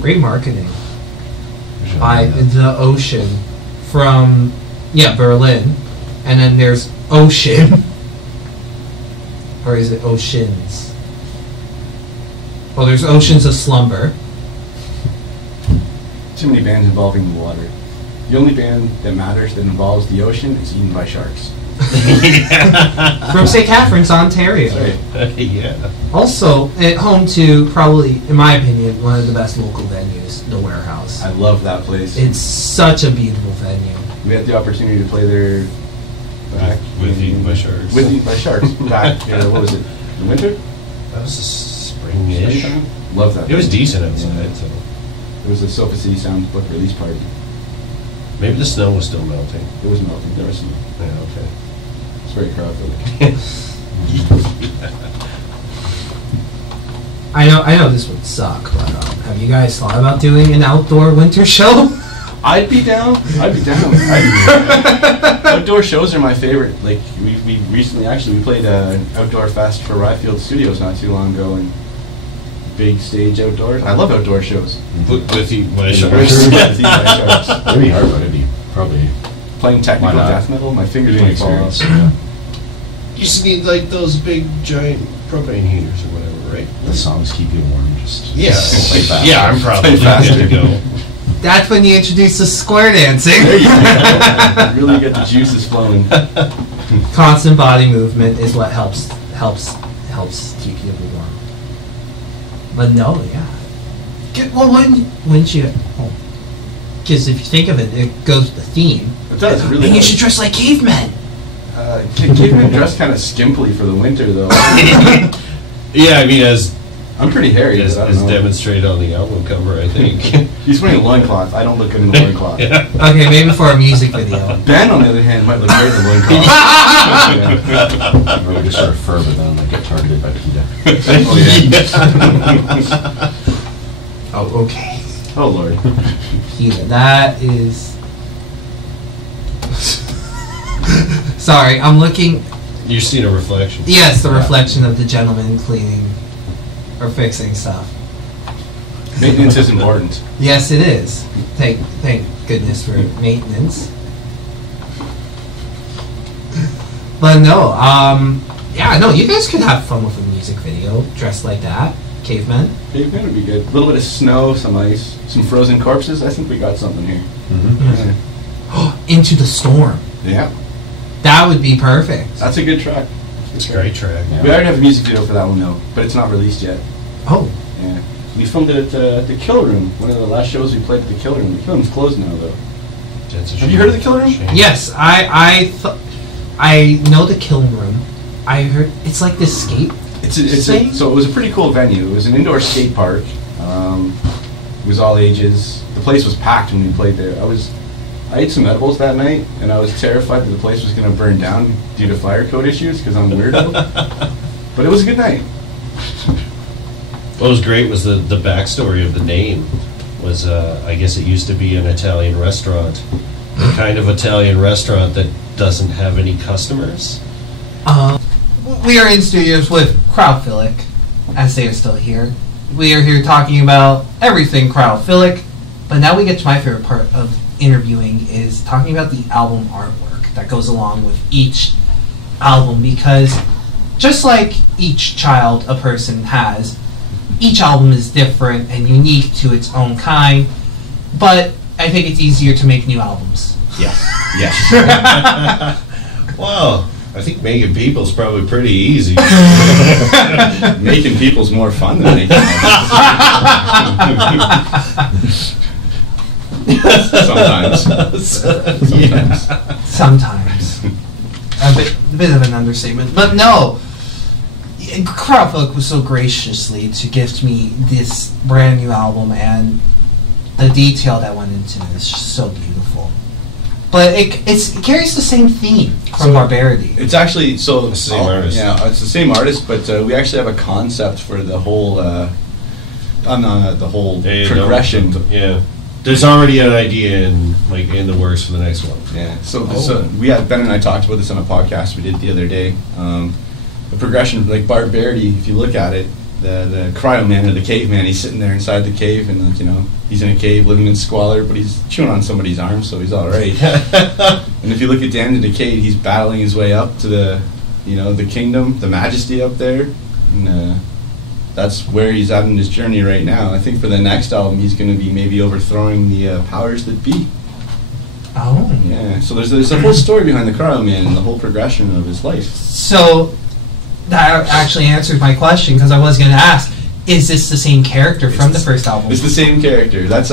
Great marketing by the Ocean from Berlin, and then there's Ocean, or is it Oceans? Well, there's Oceans of Slumber. Too many bands involving the water. The only band that matters that involves the ocean is Eaten by Sharks. From St. Catharines, Ontario. Right. Yeah. Also, at home to probably, in my opinion, one of the best local venues, the Warehouse. I love that place. It's such a beautiful venue. We had the opportunity to play there back With in- Eaten by Sharks. With Eaten by Sharks. Back, what was it? The winter? That was spring-ish. Springtime? Love that. It was place. decent outside, so It was a Sofa City Sound book release party. maybe the snow was still melting. It was melting. There was some. Yeah, okay. It's very cryophilic. I know this would suck, but have you guys thought about doing an outdoor winter show? I'd be down. Outdoor shows are my favorite. Like we recently we played an outdoor fest for Ryfield Studios not too long ago, and big stage outdoors. I love outdoor shows. With Eaten by With Sharks. Eaten by Sharks. It'd be hard, but it'd be probably Playing technical Why not? death metal, my fingers good might fall off. experience. Yeah. You just need like those big giant propane heaters or whatever, right? The songs keep you warm. Just Yeah. play fast. Yeah, I'm probably Play faster. good to go. That's when you introduce the square dancing. There you go. Really get the juices flowing. Constant body movement is what helps keep you warm. But no, yeah. Well, wouldn't you? Because if you think of it, it goes with the theme. It does, it really And you does. should dress like cavemen. Cavemen dress kind of skimpily for the winter, though. Yeah, I mean, as I'm pretty hairy, but I don't know. demonstrated on the album cover, I think. He's wearing a loincloth. I don't look good in a loincloth. Yeah. Okay, maybe for a music video. Ben, on the other hand, might look great in a loincloth. Yeah. Or we just sort of fur, but then like get targeted by PETA. Oh, yeah. Oh, okay. Oh, Lord. Peter, that is. Sorry, I'm looking. You've seen a reflection. Yes, the reflection of the gentleman cleaning or fixing stuff. Maintenance is important. Yes, it is. Thank goodness for maintenance. But no, yeah, no, you guys could have fun with a music video dressed like that, cavemen. Cavemen would be good. A little bit of snow, some ice, some frozen corpses. I think we got something here. Mm-hmm. Into the Storm. Yeah, That would be perfect. that's a good track. It's a great track. We already have a music video for that one, though, but it's not released yet. Oh, Yeah. We filmed it at the Kill Room, one of the last shows we played at the Kill Room. The Kill Room's closed now, though. Have you heard of the Kill Room? yes, I know the Kiln Room. I heard it's like this skate. So it was a pretty cool venue. It was an indoor skate park. It was all ages. The place was packed when we played there. I ate some edibles that night, and I was terrified that the place was going to burn down due to fire code issues because I'm a weirdo. But it was a good night. What was great was the backstory of the name was, I guess it used to be an Italian restaurant. The kind of Italian restaurant that doesn't have any customers. we are in studios with Cryophilic, as they are still here. We are here talking about everything Cryophilic, but now we get to my favorite part of interviewing, is talking about the album artwork that goes along with each album, because just like each child a person has, each album is different and unique to its own kind, but I think it's easier to make new albums. Yes. Yes. Well, I think making people's probably pretty easy. Making people's more fun than making Sometimes. Sometimes. A bit of an understatement. But no, Cryophilic was so graciously to gift me this brand new album, and the detail that went into it is just so beautiful. But it carries the same theme from Barbarity. It's actually so the same artist. Yeah, it's the same artist, but we actually have a concept for the whole progression. Yeah, there's already an idea in the works for the next one. Yeah. So we had Ben and I talked about this on a podcast we did the other day. The progression, like Barbarity, if you look at it, the cryo man or the caveman, he's sitting there inside the cave, and he's in a cave living in squalor, but he's chewing on somebody's arm, so he's all right. And if you look at Dan the Decade, he's battling his way up to the kingdom, the majesty up there, and that's where he's at in his journey right now. I think for the next album, he's going to be maybe overthrowing the powers that be. Oh. Yeah. So there's a whole story behind the cryo man and the whole progression of his life. So that actually answered my question, because I was going to ask, is this the same character from the first album? It's the same character. That's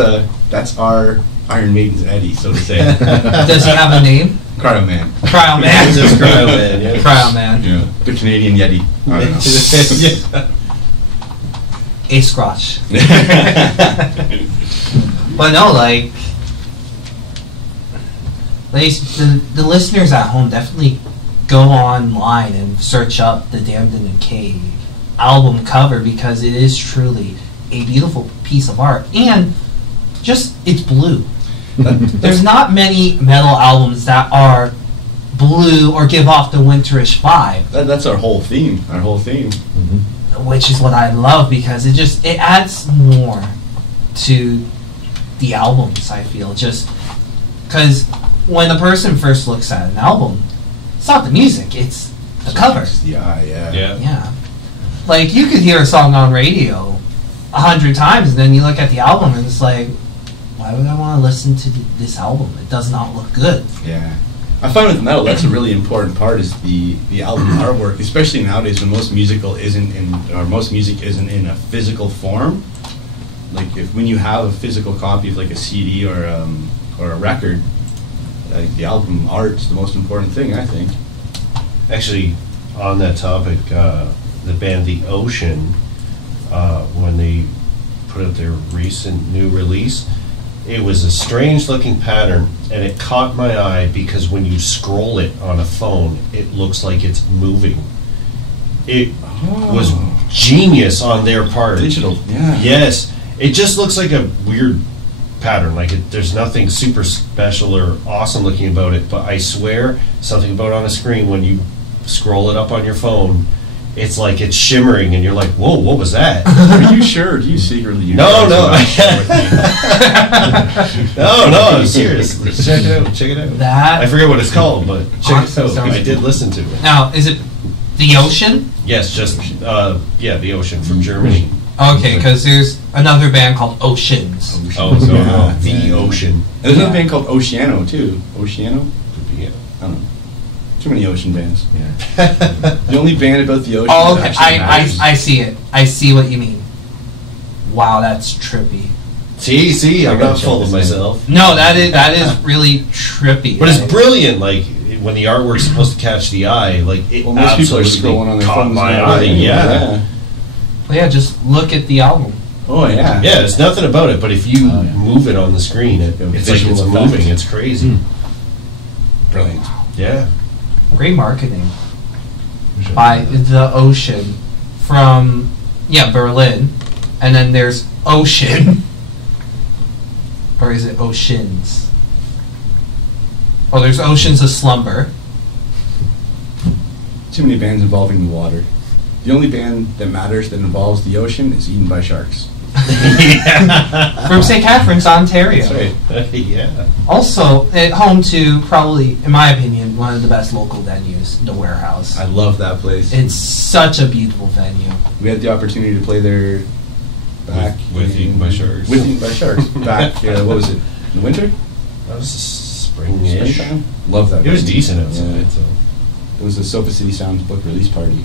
our Iron Maiden's Eddie, so to say. Does he have a name? Cryo Man. Cryo Man. It's just Cryo Man, yeah. Cryo Man. Yeah. The Canadian Yeti. I don't know. A Scotch. But no, the listeners at home definitely go online and search up the Damned in a Cave album cover, because it is truly a beautiful piece of art, and just it's blue. There's not many metal albums that are blue or give off the winterish vibe. That's our whole theme. Mm-hmm. Which is what I love, because it adds more to the albums, I feel, just because when a person first looks at an album, it's not the music, it's the cover. Yeah. Like, you could hear a song on radio 100 times, and then you look at the album, and it's like, why would I want to listen to this album? It does not look good. Yeah. I find with metal, that's a really important part, is the album artwork, especially nowadays when most music isn't in a physical form. Like, when you have a physical copy of like a CD or a record, the album art's the most important thing, I think. Actually, on that topic, the band The Ocean, when they put out their recent new release, it was a strange looking pattern, and it caught my eye because when you scroll it on a phone, it looks like it's moving. It was genius on their part. Digital, yeah. Yes. It just looks like a weird pattern. Like, there's nothing super special or awesome looking about it, but I swear, something about on a screen, when you scroll it up on your phone, it's like it's shimmering, and you're like, whoa, what was that? Are you sure? Do you secretly use No, I'm serious. Check it out. I forget what it's called, but check it out. I did listen to it. Now, is it The Ocean? Yes, just, The Ocean from Germany. Okay, because there's another band called Oceans. The Ocean. There's another band called Oceano, too. Oceano? Yeah. I don't know. Too many ocean bands. Yeah. The only band about the ocean. Oh, okay. I see it. I see what you mean. Wow, that's trippy. See, I'm not full of myself. No, that is really trippy. But it's brilliant. Like, when the artwork's supposed to catch the eye, like, it most people are scrolling on their caught phones my now, eye. right? Yeah. Well, yeah, just look at the album. Oh yeah. Yeah, there's nothing about it, but if you move it on the screen, it's like visual it's effect. moving. It's crazy. Brilliant. Yeah. Great marketing by The Ocean from Berlin, and then there's Ocean, or is it Oceans? Oh, there's Oceans of Slumber. Too many bands involving the water. The only band that matters that involves the ocean is Eaten by Sharks. From St. Catharines, Ontario. That's right. Yeah. Also, at home to probably, in my opinion, one of the best local venues, the Warehouse. I love that place. It's such a beautiful venue. We had the opportunity to play there back With Eaten by Sharks. With Eaten by Sharks. Back, what was it, in the winter? That was spring-ish. Springtime? Love that. It was venue. decent outside, Yeah. so It was the Sofa City Sounds book release party.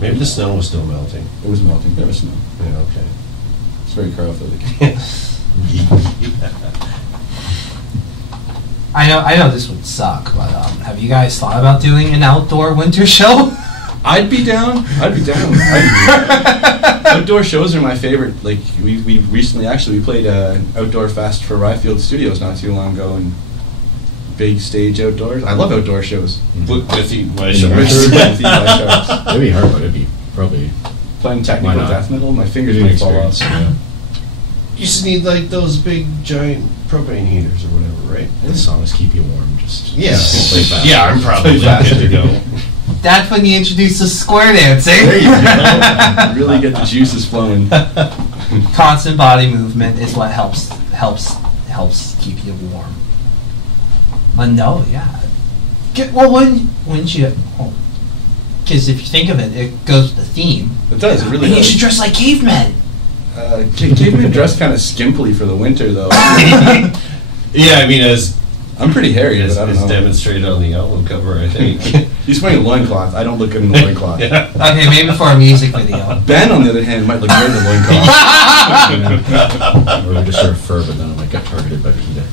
maybe the snow was still melting. It was melting. There was snow. Yeah, okay. It's very cryophilic. I know this would suck, but have you guys thought about doing an outdoor winter show? I'd be down. Outdoor shows are my favorite. Like we recently we played Outdoor Fest for Ryfield Studios not too long ago, and big stage outdoors. I love outdoor shows. With Eaten by With Sharks. Eaten by Sharks. It'd be hard, but it'd be probably. Playing Why technical not? death metal, my fingers Good might fall off. experience. Yeah. You just need like those big giant propane heaters or whatever, right? The songs keep you warm. Just Yeah. play fast. Yeah, I'm probably Play good to go. That's when you introduce the square dancing. There you go. Really get the juices flowing. Constant body movement is what helps keep you warm. But no, yeah. Wouldn't you? Because if you think of it, it goes with the theme. It does. It really And you does. should dress like cavemen. Cavemen dress kind of skimpily for the winter, though. Yeah, I mean, as I'm pretty hairy, as, but I don't as know. demonstrated on the album cover, I think. He's wearing a loincloth. I don't look good in the loincloth. Yeah. Okay, maybe for a music video. Ben, on the other hand, might look good in the loincloth. Or we just wear fur, but then I might get targeted by PETA.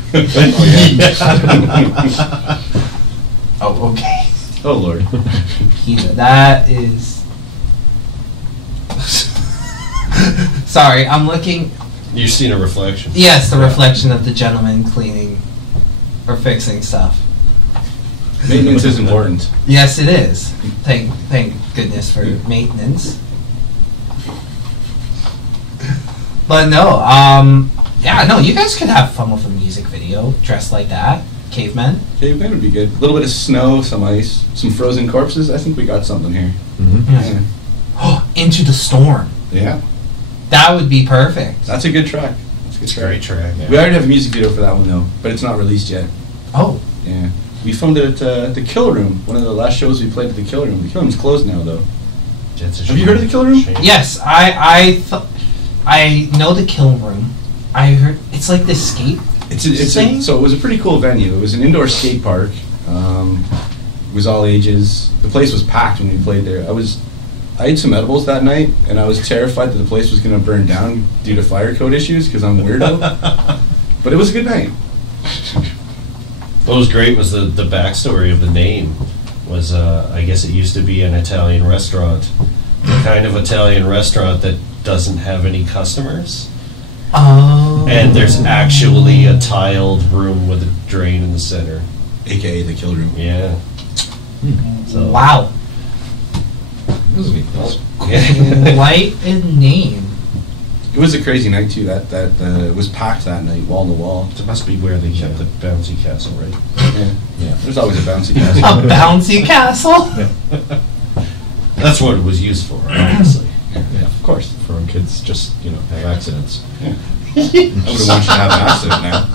Oh, okay. Oh, Lord. PETA. That is. Sorry, I'm looking. You've seen a reflection. Yes, the reflection of the gentleman cleaning or fixing stuff. Maintenance is important. Yes, it is. Thank goodness for maintenance. But no, yeah, no, you guys could have fun with a music video dressed like that, cavemen. Cavemen would be good. A little bit of snow, some ice, some frozen corpses. I think we got something here. Mm-hmm. Oh, Into the Storm. Yeah. That would be perfect. That's a good track. That's a good It's a track. great track. We already have a music video for that one, though, but it's not released yet. Oh, Yeah. We filmed it at the Kill Room, one of the last shows we played at the Kill Room. The Kill Room's closed now, though. That's a Have you heard of the Kill Room? shame. yes, I know the Kill Room. I heard it's like this skate. So it was a pretty cool venue. It was an indoor skate park. It was all ages. The place was packed when we played there. I ate some edibles that night, and I was terrified that the place was going to burn down due to fire code issues because I'm a weirdo. But it was a good night. What was great was the backstory of the name was, I guess it used to be an Italian restaurant. The kind of Italian restaurant that doesn't have any customers. Oh. And there's actually a tiled room with a drain in the center. AKA the Kill Room. Yeah. So, Wow. This is a neat place. Yeah. Quite a name. It was a crazy night, too. That it was packed that night, wall to wall. It must be where they kept the bouncy castle, right? Yeah. Yeah. There's always a bouncy A castle. bouncy castle? That's what it was used for, obviously. Yeah. Of course. For when kids just, have accidents. I wouldn't want you to have an accident now.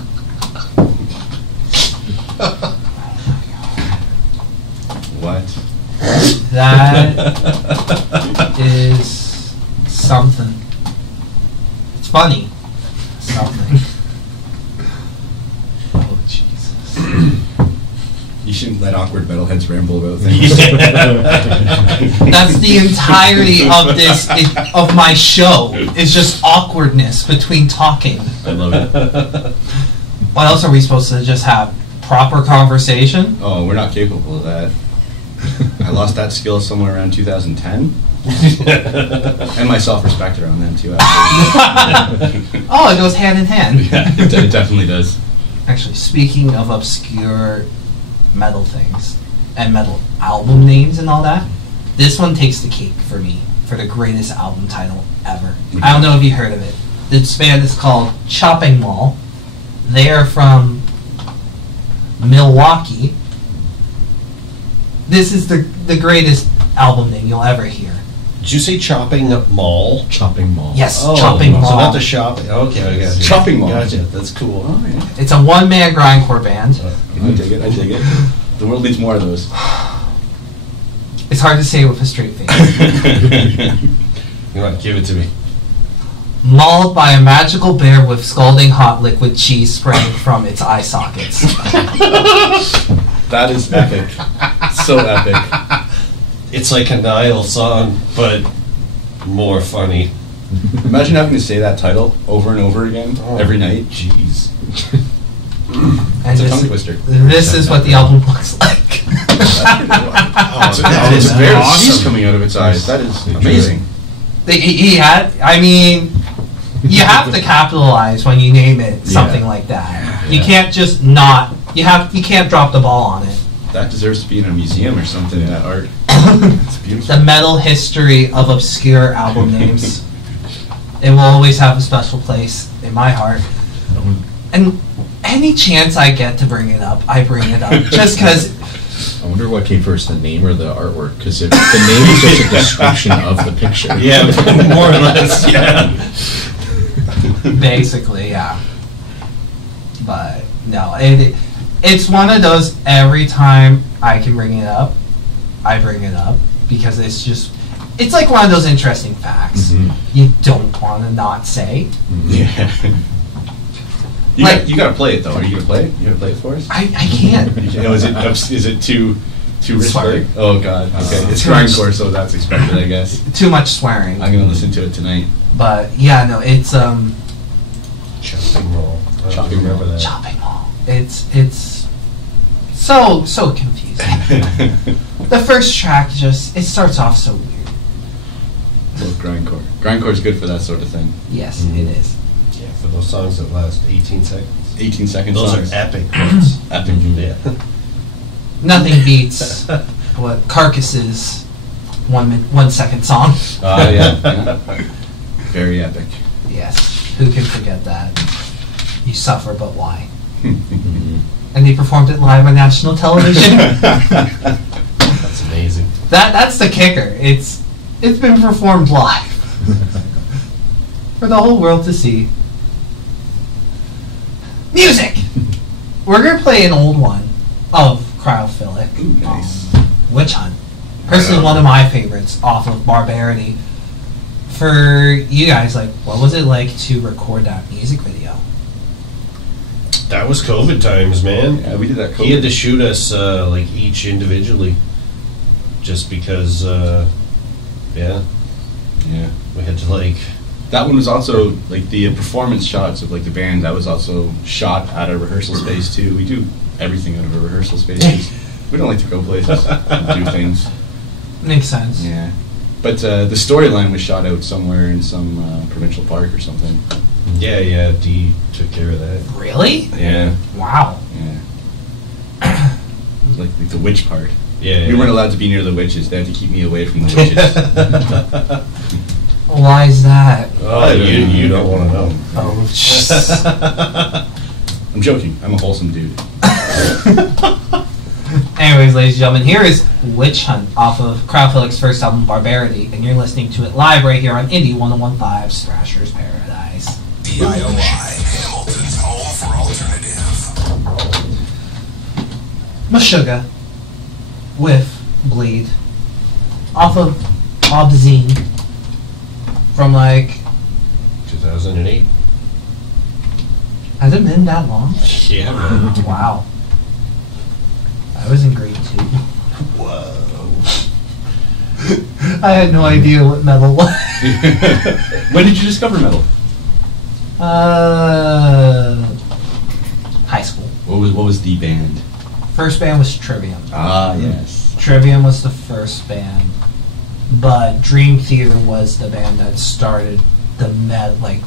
What? That is something. It's funny. Something. Oh, Jesus. You shouldn't let awkward metalheads ramble about things. That's the entirety of of my show. Is just awkwardness between talking. I love it. What else are we supposed to just have? Proper conversation? Oh, we're not capable of that. I lost that skill somewhere around 2010. And my self-respect around then, too. Actually. Oh, it goes hand in hand. Yeah, it definitely does. Actually, speaking of obscure metal things and metal album names and all that, this one takes the cake for me for the greatest album title ever. I don't know if you heard of it. This band is called Chopping Mall. They are from Milwaukee. this is the greatest album name you'll ever hear. Did you say Chopping Mall? Chopping Mall. Yes, Oh, Chopping Mall. So not the shopping. Okay, I got you. Chopping Mall. Gotcha. That's cool. Oh, yeah. It's a one-man grindcore band. I dig it. I dig it. The world needs more of those. It's hard to say with a straight face. You want to give it to me? Mauled by a magical bear with scalding hot liquid cheese spraying from its eye sockets. That is epic. So epic. It's like a Nile song, but more funny. Imagine having to say that title over and over again every night. Jeez. And It's a tongue twister. this is what the album looks like. That is very cheese coming out of its eyes. That is amazing. He had, I mean, you have to capitalize when you name it something like that. You can't just not, you can't drop the ball on it. That deserves to be in a museum or something, that art. It's beautiful. The metal history of obscure album names. It will always have a special place in my heart. And any chance I get to bring it up, I bring it up. Just because... I wonder what came first, the name or the artwork? Because the name is just a description of the picture. Yeah, more or less, yeah. Basically, yeah. But, no, it's one of those, every time I can bring it up, I bring it up. Because it's just... It's like one of those interesting facts you don't want to not say. Yeah. You gotta play it though. Are you gonna play it? You gonna play it for us? I can't. Is it too risky? Swearing. Oh god. Okay. It's Too much. grindcore, so that's expected, I guess. Too much swearing. I'm gonna listen to it tonight. But yeah, no, it's Chopping Mall. I Chopping don't remember Mall. that. Chopping Mall. It's so confusing. The first track it starts off so weird. Love grindcore. Grindcore's good for that sort of thing. Yes, it is. Yeah, for those songs that last 18 seconds. 18 seconds. Those songs. are epic ones. Epic. Yeah. Nothing beats what Carcass's 1 second song. Yeah. Very epic. Yes, who can forget that? You suffer, but why? And they performed it live on national television. That's amazing. That's the kicker. It's been performed live for the whole world to see. Music. We're gonna play an old one of Cryophilic. Ooh, nice. Witch Hunt. Personally, one of my favorites off of Barbarity. For you guys, like, what was it like to record that music video? That was COVID times, man. Yeah, we did that. He had to shoot us like each individually, just because. Yeah, we had to like. That one was also like the performance shots of like the band. That was also shot at a rehearsal space too. We do everything out of a rehearsal space. 'Cause we don't like to go places and do things. Makes sense. Yeah, but the storyline was shot out somewhere in some provincial park or something. Yeah. Dee took care of that. Really? Yeah, Wow. yeah. It was like the witch part. Yeah. We weren't allowed to be near the witches. They had to keep me away from the witches. Why is that? Oh, you don't want to know. Oh, I'm joking. I'm a wholesome dude. Anyways, ladies and gentlemen, here is Witch Hunt off of Cryophilic's first album, Barbarity, and you're listening to it live right here on INDI 101.5 Thrashers Paradise. DIY, Hamilton's home for alternative. Meshuggah with Bleed off of Obscene from like 2008. has it been that long? Yeah, man. Wow. I was in grade 2. Whoa. I had no idea what metal was. When did you discover metal? High school. What was the band? First band was Trivium. Ah, yes. Trivium was the first band, but Dream Theater was the band that started the metal.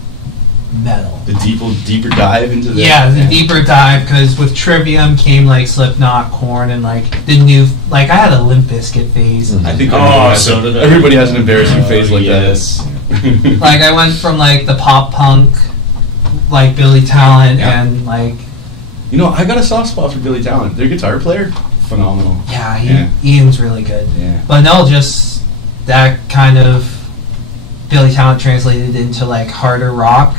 The deeper dive into the The deeper dive, because with Trivium came like Slipknot, Korn, and like the new, like I had a Limp Bizkit phase. I think so did I. everybody has an embarrassing phase like yes. that. Like I went from like the pop punk, like Billy Talent, Yeah. and like You know, I got a soft spot for Billy Talent. Their guitar player, phenomenal. Yeah, Ian's really good. Yeah. But no, just that kind of Billy Talent translated into like harder rock.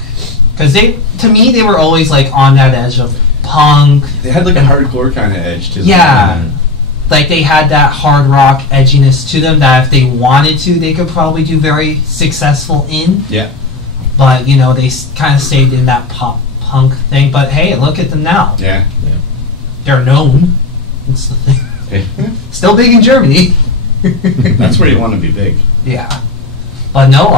Because to me, they were always like on that edge of punk. They had like a hardcore kind of edge to them. Yeah. Like they had that hard rock edginess to them that if they wanted to, they could probably do very successful in. Yeah. But, you know, they kind of stayed in that pop punk thing. But hey, look at them now. Yeah. They're known. That's the thing. Still big in Germany. That's where you want to be big. Yeah. But no,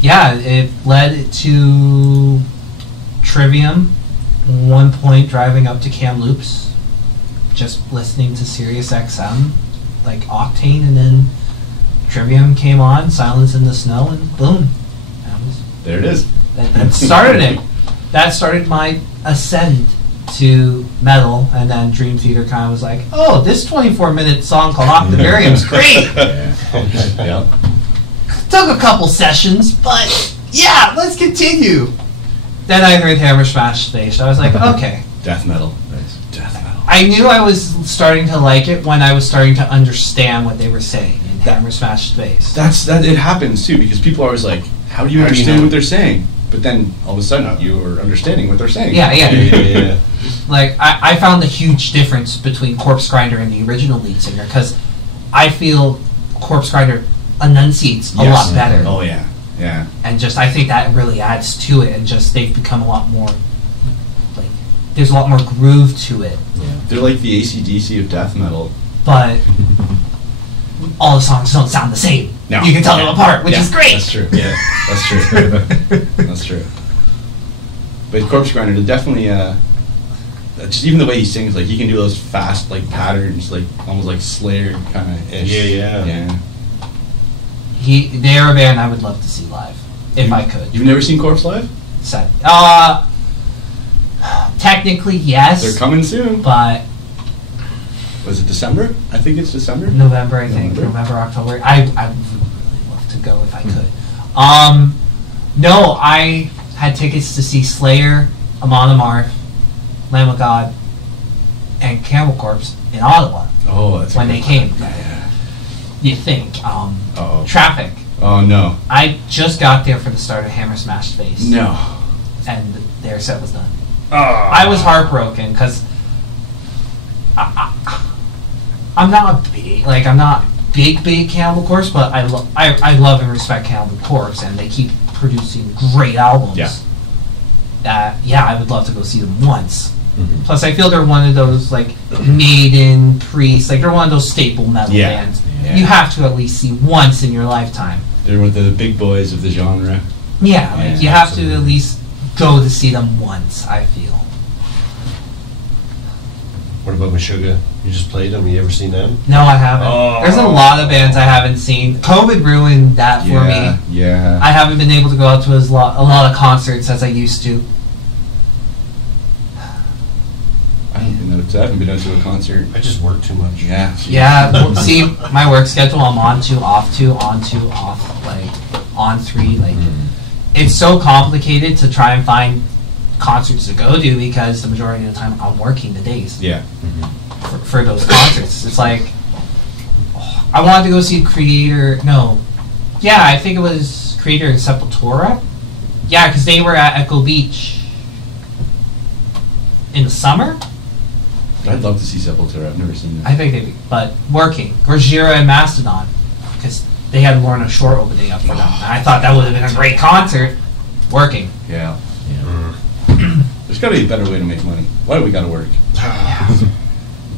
it led to Trivium. One point driving up to Kamloops, just listening to Sirius XM, like Octane, and then Trivium came on, Silence in the Snow, and boom. There it is. That started it. That started my ascent to metal, and then Dream Theater kind of was like, oh, this 24-minute song called Octavarium's great. Yeah. Took a couple sessions, but yeah, let's continue. Then I heard Hammer Smash Face. I was like, okay. Death metal. Death metal. I knew I was starting to like it when I was starting to understand what they were saying in Hammer Smash Face. That it happens too, because people are always like, how do you understand what they're saying? But then all of a sudden you are understanding what they're saying. Yeah. Like I found the huge difference between Corpse Grinder and the original lead singer, because I feel Corpse Grinder enunciates a lot better. Oh yeah. Yeah. And just I think that really adds to it, and just they've become a lot more like there's a lot more groove to it. Yeah. They're like the AC/DC of death metal. But all the songs don't sound the same. No. You can tell them apart, which is great. That's true. Yeah, that's true. That's true. But Corpse Grinder, they're definitely just even the way he sings, like he can do those fast like patterns, like almost like Slayer kind of ish. Yeah. They're a band I would love to see live if I could. You've never seen Corpse live? Sad. Technically yes. They're coming soon. But was it December? I think it's December. November, October. I would really love to go if I could. No, I had tickets to see Slayer, Amon Amarth, Lamb of God, and Camel Corpse in Ottawa. Oh, that's when they came. Yeah. You think? Traffic. Oh no! I just got there for the start of Hammer Smash Face. No. And their set was done. Oh. I was heartbroken because I'm not big Cannibal Corpse, but I love and respect Cannibal Corpse, and they keep producing great albums. Yeah. I would love to go see them once. Mm-hmm. Plus, I feel they're one of those like Maiden, Priest, like they're one of those staple metal bands. Yeah. You have to at least see once in your lifetime. They're with the big boys of the genre. Yeah, like you have to at least go to see them once, I feel. What about Meshuggah? You just played them. You ever seen them? No, I haven't. There's a lot of bands I haven't seen. COVID ruined that for me. Yeah. I haven't been able to go out to a lot of concerts as I used to. I haven't been out to a concert. I just work too much. Yeah. Yeah. See, my work schedule, I'm on 2, off 2, on 2, off, like, on 3. Like, it's so complicated to try and find concerts to go to because the majority of the time I'm working the days. Yeah. For those concerts. It's like, I wanted to go see Creator. No. Yeah, I think it was Creator and Sepultura. Yeah, because they were at Echo Beach in the summer. I'd love to see Sepultura. I've never seen them. I think they'd be, but working. Gojira and Mastodon, because they had Lorna Shore opening up for them. And I thought that would have been a great concert. Working. Yeah. There's got to be a better way to make money. Why do we got to work?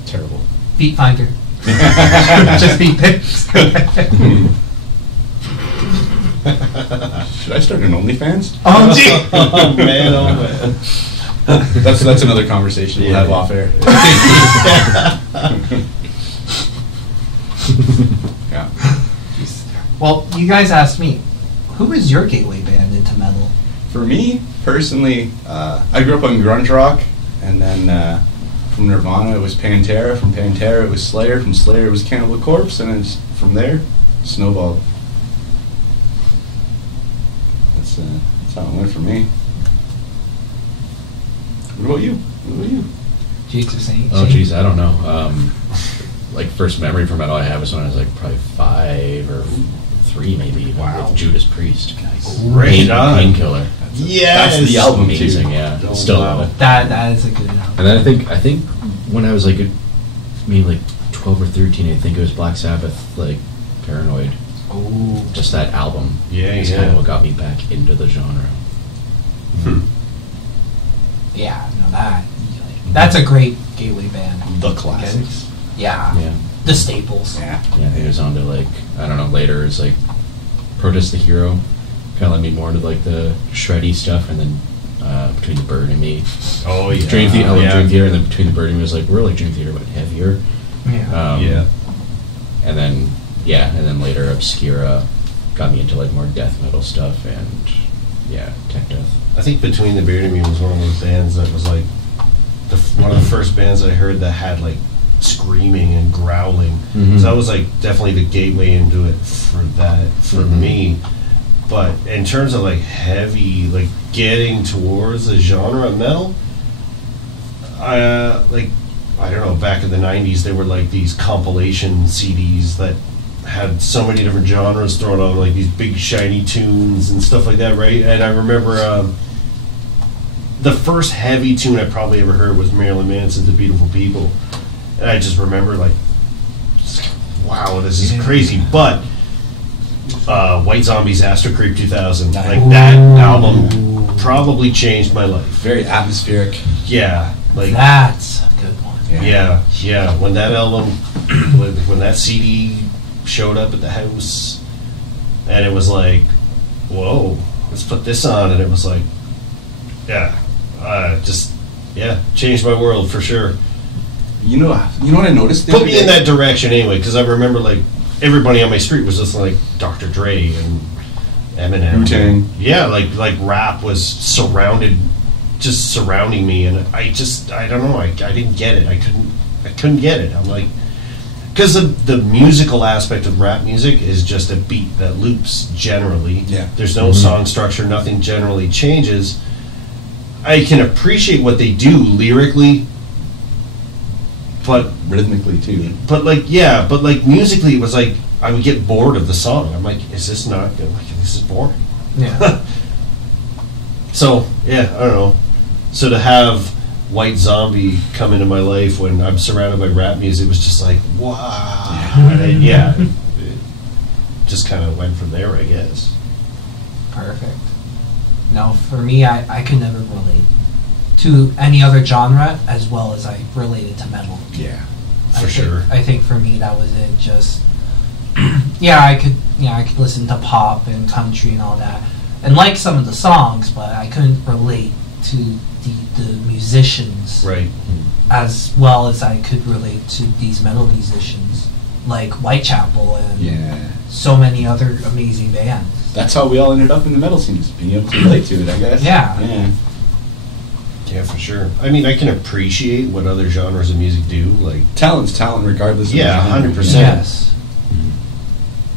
Terrible. Beat Finder. Just beat pics. Should I start an OnlyFans? Oh, gee. Oh, man. That's another conversation we'll have off air. Yeah. Well, you guys asked me, who is your gateway band into metal? For me, personally, I grew up on grunge rock, and then from Nirvana it was Pantera, from Pantera it was Slayer, from Slayer it was Cannibal Corpse, and then from there, snowballed. That's how it went for me. What about you? Jakes are saying. Oh, geez, I don't know. Like, first memory for metal I have is when I was, like, probably 5 or 3, maybe, even, with Judas Priest. Right on. Painkiller. Yes! That's the album, Amazing, too. yeah. Oh, Still wow. love it. That is a good album. And then I think when I was, like, maybe, like, 12 or 13, I think it was Black Sabbath, like, Paranoid. Oh, Just that album. Yeah, is yeah. kind of what got me back into the genre. yeah, no, that's a great gateway band. The classics. Yeah. Yeah. The staples. Yeah. Yeah, I think it was on to, like, I don't know, later it's like Protest the Hero kind of led me more into, like, the shreddy stuff, and then Between the Bird and Me. Oh, yeah. Dream Theater, I love yeah. Dream Theater, and then Between the Bird and Me was like, we're like Dream Theater, but heavier. Yeah. Yeah. And then later Obscura got me into, like, more death metal stuff, and yeah, tech death. I think Between the Beard and Me was one of those bands that was like one of the first bands I heard that had like screaming and growling. Mhm. So that was like definitely the gateway into it for me. But in terms of like heavy, like getting towards the genre of metal, I don't know, back in the 90s there were like these compilation CDs that had so many different genres thrown on, like these big shiny tunes and stuff like that, right? And I remember the first heavy tune I probably ever heard was Marilyn Manson's "The Beautiful People," and I just remember like, wow, this is crazy. But White Zombie's "Astro Creep 2000," like that album probably changed my life. Very atmospheric. Yeah, like That's a good one. yeah. When that album, when that CD showed up at the house, and it was like, whoa, let's put this on, and it was like, changed my world for sure. You know what I noticed? the Put other me in day? that direction anyway, because I remember like everybody on my street was listening like Dr. Dre and Eminem. Wu-Tang. Yeah, like rap was surrounding me, and I don't know, I didn't get it. I couldn't get it. I'm like, because the musical aspect of rap music is just a beat that loops generally. Yeah. There's no song structure, nothing generally changes. I can appreciate what they do lyrically, but Rhythmically too. like musically it was like I would get bored of the song. I'm like, is this not good? Like, this is boring. Yeah. So I don't know. So to have White Zombie come into my life when I'm surrounded by rap music was just like, wow. And it just kind of went from there, I guess. Perfect. No, for me, I could never relate to any other genre as well as I related to metal. Yeah. For sure. I think for me that was it. Just I could listen to pop and country and all that, and like some of the songs, but I couldn't relate to the musicians Right. as well as I could relate to these metal musicians like Whitechapel and Yeah. so many other amazing bands. That's how we all ended up in the metal scene, just being able to relate to it, I guess. Yeah. Yeah, for sure. I mean, I can appreciate what other genres of music do. Like, Talent's talent regardless of Yeah, the genre. 100%. Yes.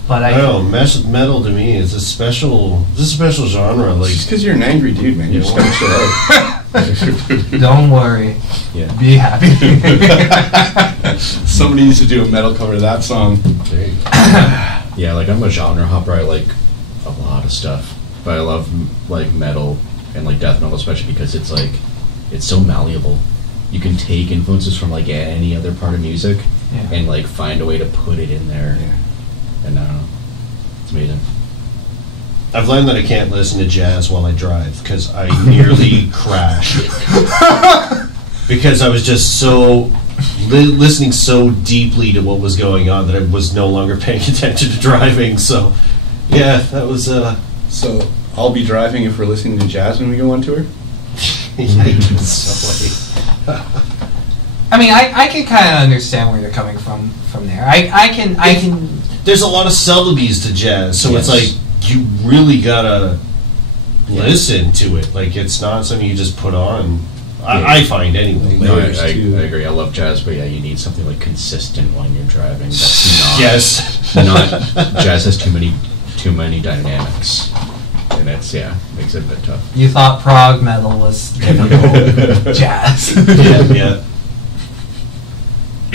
But I don't know. Metal to me is a special genre. Like, Just because you're an angry dude, man. You just gotta chill out. don't worry. Yeah. Be happy. Somebody needs to do a metal cover of that song. there you go. Yeah, like, I'm a genre hopper. I like a lot of stuff, but I love like metal and like death metal, especially because it's like it's so malleable. You can take influences from like any other part of music Yeah. and like find a way to put it in there. Yeah. And I don't know, it's amazing. I've learned that I can't listen to jazz while I drive because I nearly crashed because I was just so listening so deeply to what was going on that I was no longer paying attention to driving. So, yeah, that was So I'll be driving if we're listening to jazz when we go on tour. I mean, I can kind of understand where you're coming from there. I can. There's a lot of syllables to jazz, so it's Yes. like you really gotta listen to it. Like, it's not something you just put on. I find anyway. No, I Layers, too. agree. I love jazz, but yeah, you need something like consistent when you're driving. That's not Yes. not jazz has too many dynamics, and it's makes it a bit tough. You thought prog metal was typical jazz. Yeah.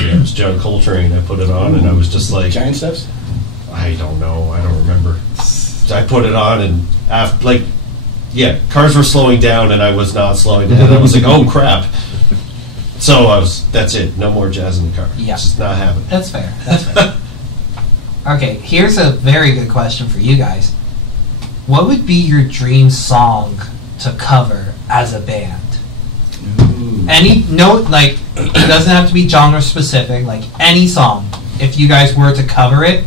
It was John Coltrane. I put it on, and I was just like, Giant Steps? I don't know. I don't remember. I put it on, and after, cars were slowing down, and I was not slowing down. I was like, oh crap. So that's it. No more jazz in the car. Yeah. It's just not happening. That's fair. That's fair. Okay, here's a very good question for you guys. What would be your dream song to cover as a band? Ooh. It doesn't have to be genre specific, like any song. If you guys were to cover it,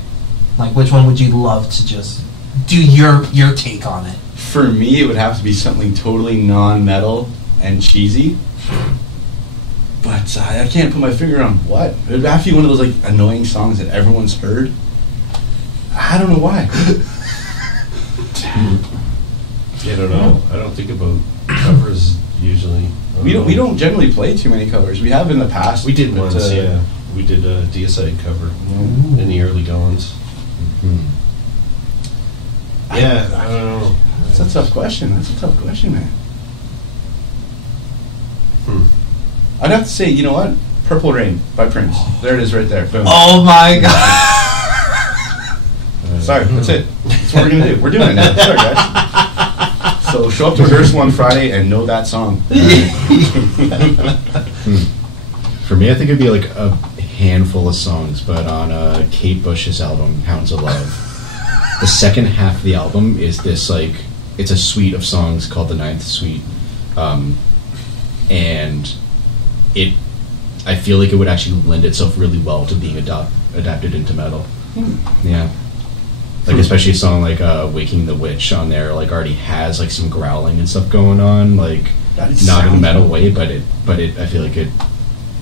like which one would you love to just do your take on it? For me, it would have to be something totally non-metal and cheesy. But I can't put my finger on what. It would have to be one of those like annoying songs that everyone's heard. I don't know why. I don't know. I don't think about covers usually. We don't generally play too many covers. We have in the past. We did but, once, yeah. We did a Deicide cover in the early goings. Yeah, I don't know. That's a tough question. Man. I'd have to say, you know what? Purple Rain by Prince. There it is right there. Boom. Oh my god. Sorry, that's it. That's what we're going to do. We're doing it now. Sorry, guys. So show up to rehearsal on Friday and know that song. For me, I think it'd be like a handful of songs, but on Kate Bush's album, Hounds of Love, the second half of the album is this, like, it's a suite of songs called the Ninth Suite, and I feel like it would actually lend itself really well to being adapted into metal. Yeah. Like, especially a song like Waking the Witch on there, like, already has, like, some growling and stuff going on, like, not in a metal way, but I feel like it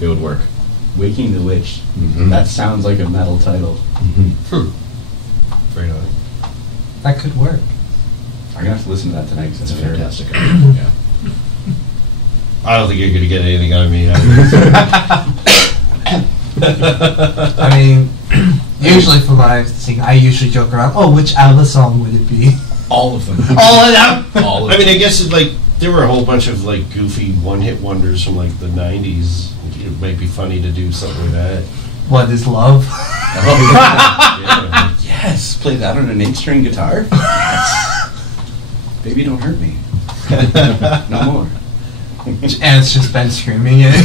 would work. Waking the Witch. Mm-hmm. That sounds like a metal title. Very nice. That could work. I'm going to have to listen to that tonight. It's a fantastic album, yeah. I don't think you're going to get anything out of me. I mean, usually for live singing, I usually joke around, oh, which ABBA song would it be? All of them. All of them? All of I them. mean, I guess it's like there were a whole bunch of like goofy one-hit wonders from like the 90s. It might be funny to do something like that. What is love? Yeah. Yes, play that on an 8-string guitar. Yes. Baby, don't hurt me. No more. And it's just Ben screaming it.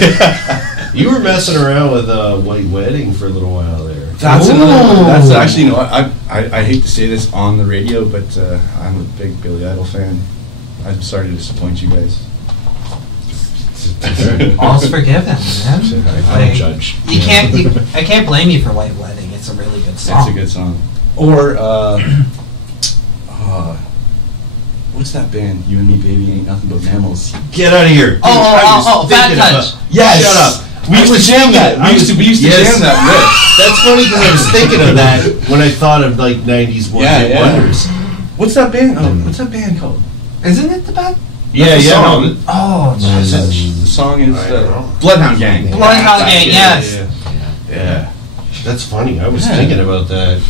You were messing around with White Wedding for a little while there. That's Ooh. another. That's actually, you know what? I hate to say this on the radio, but I'm a big Billy Idol fan. I'm sorry to disappoint you guys. All's forgiven, man. I don't judge. I can't blame you for White Wedding. It's a really good song. That's a good song. Or what's that band? You and Me, Baby, Ain't Nothing But Mammals. Get out of here! Oh, Bad Touch. Yes. Shut up! We used to jam that. We used to Yes. jam that riff. That's funny because I was thinking of that when I thought of like 90s one-hit wonders. What's that band? Oh, what's that band called? Isn't it the bad? Yeah, the yeah. song. No, Oh, Jesus. The song is I don't know. Bloodhound Gang. Bloodhound Gang, yes. Yeah. That's funny. I was thinking about that.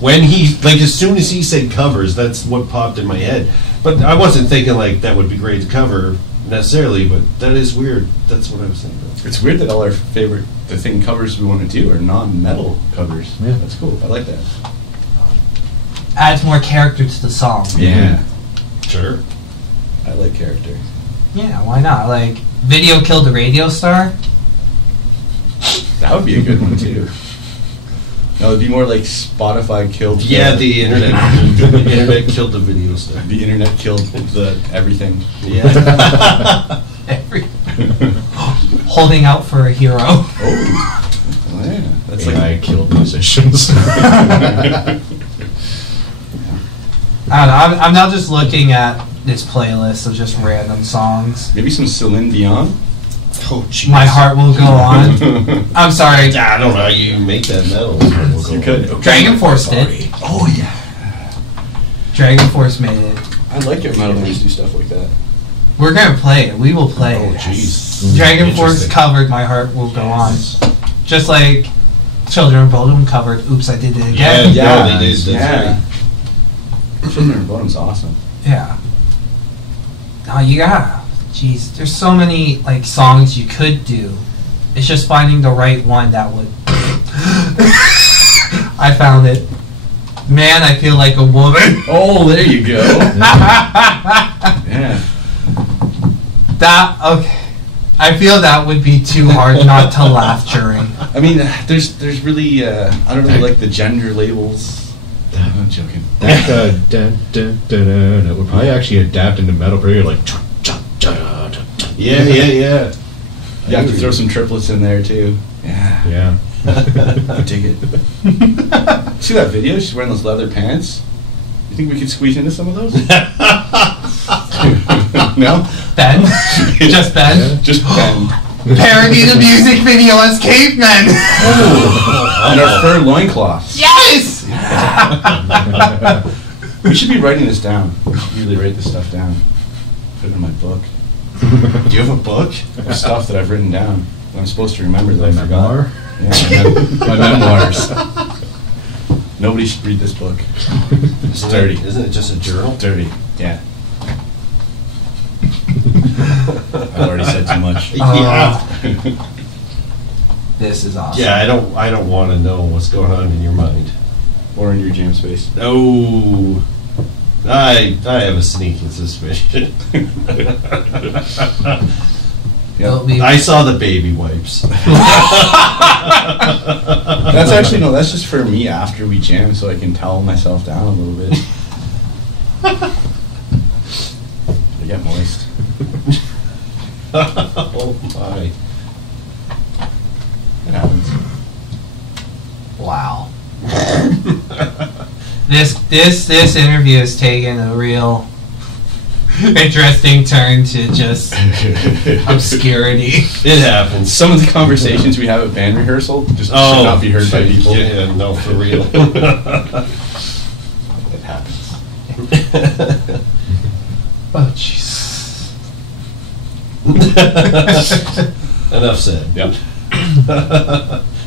When he, like, as soon as he said covers, that's what popped in my head. But I wasn't thinking, like, that would be great to cover necessarily, but that is weird. That's what I was thinking of. It's weird that all our the thing covers we want to do are non-metal covers. Yeah. That's cool. I like that. Adds more character to the song. Yeah. Sure. I like character. Yeah, why not? Like, Video Killed the Radio Star? That would be a good one, too. No, it'd be more like Spotify killed The internet. The internet killed the video stuff. The internet killed the everything. Yeah. Holding out for a hero. Oh, yeah. That's like AI killed musicians. I don't know. I'm now just looking at this playlist of just random songs. maybe some Celine Dion. Oh, jeez. My Heart Will Go On. I'm sorry. I don't know how you make that metal. You could. Dragon Force did. Oh yeah. Dragon Force made it. I like it when metal bands do stuff like that. We're gonna play it. We will play Oh, it. jeez. Dragon Force Interesting. covered My Heart Will Go On. Just like Children of Bodom covered Oops, I Did It Again. Yeah, they did. That's Yeah. right. Children of Bodom's awesome. Yeah. Oh, you gotta. Jeez, there's so many like songs you could do. It's just finding the right one that would. I found it. Man, I feel like a woman. Oh, there you go. Yeah. That okay. I feel that would be too hard not to laugh during. I mean, there's really I don't really like the gender labels. I'm joking. That would probably actually adapt into metal pretty like. Yeah. You have to throw some triplets in there too. Yeah. Yeah. I dig it. See that video? She's wearing those leather pants. You think we could squeeze into some of those? No? Ben? Just Ben? Yeah. Just Ben. Parody the music video as cavemen! And our fur loincloths. Yes! We should be writing this down. We should really write this stuff down. Put it in my book. Do you have a book? Of stuff that I've written down that I'm supposed to remember that I forgot. Yeah, my memoirs. Nobody should read this book. It's dirty. Isn't it just a journal? Dirty. Yeah. I've already said too much. This is awesome. Yeah, I don't want to know what's going on in your mind. Or in your jam space. No. I have a sneaking suspicion. It'll be- I saw the baby wipes. That's actually, no, that's just for me after we jam so I can towel myself down a little bit. I get moist. Oh my. It happens. Wow. This interview has taken a real interesting turn to just obscurity. It happens. Some of the conversations we have at band rehearsal just should not be heard by people. Yeah, no, for real. It happens. Oh, jeez. Enough said. Yep.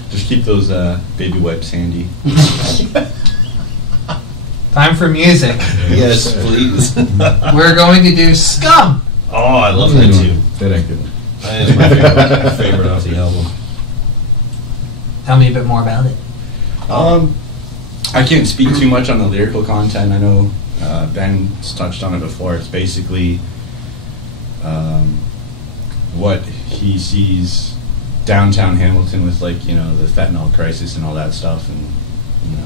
Just keep those baby wipes handy. Time for music. Yes, please. We're going to do Scum. Oh, I love that tune. That ain't good. That is my favorite off the album. Tell me a bit more about it. I can't speak too much on the lyrical content. I know Ben's touched on it before. It's basically what he sees downtown Hamilton with, like, you know, the fentanyl crisis and all that stuff, and, you know,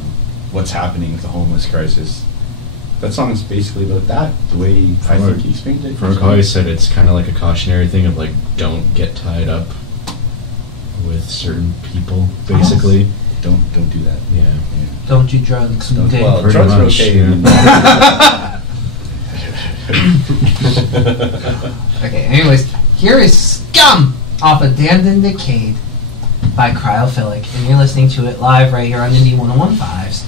what's happening with the homeless crisis. That song is basically about that, the way I think he explained it. From how he said, it's kind of like a cautionary thing of like, don't get tied up with certain people, basically. Don't do that. Yeah. Don't do drugs. Okay. Well, Pretty drugs are much, okay. yeah. Okay, anyways, here is Scum off of Damned and Decayed by Cryophilic, and you're listening to it live right here on INDI 101.5's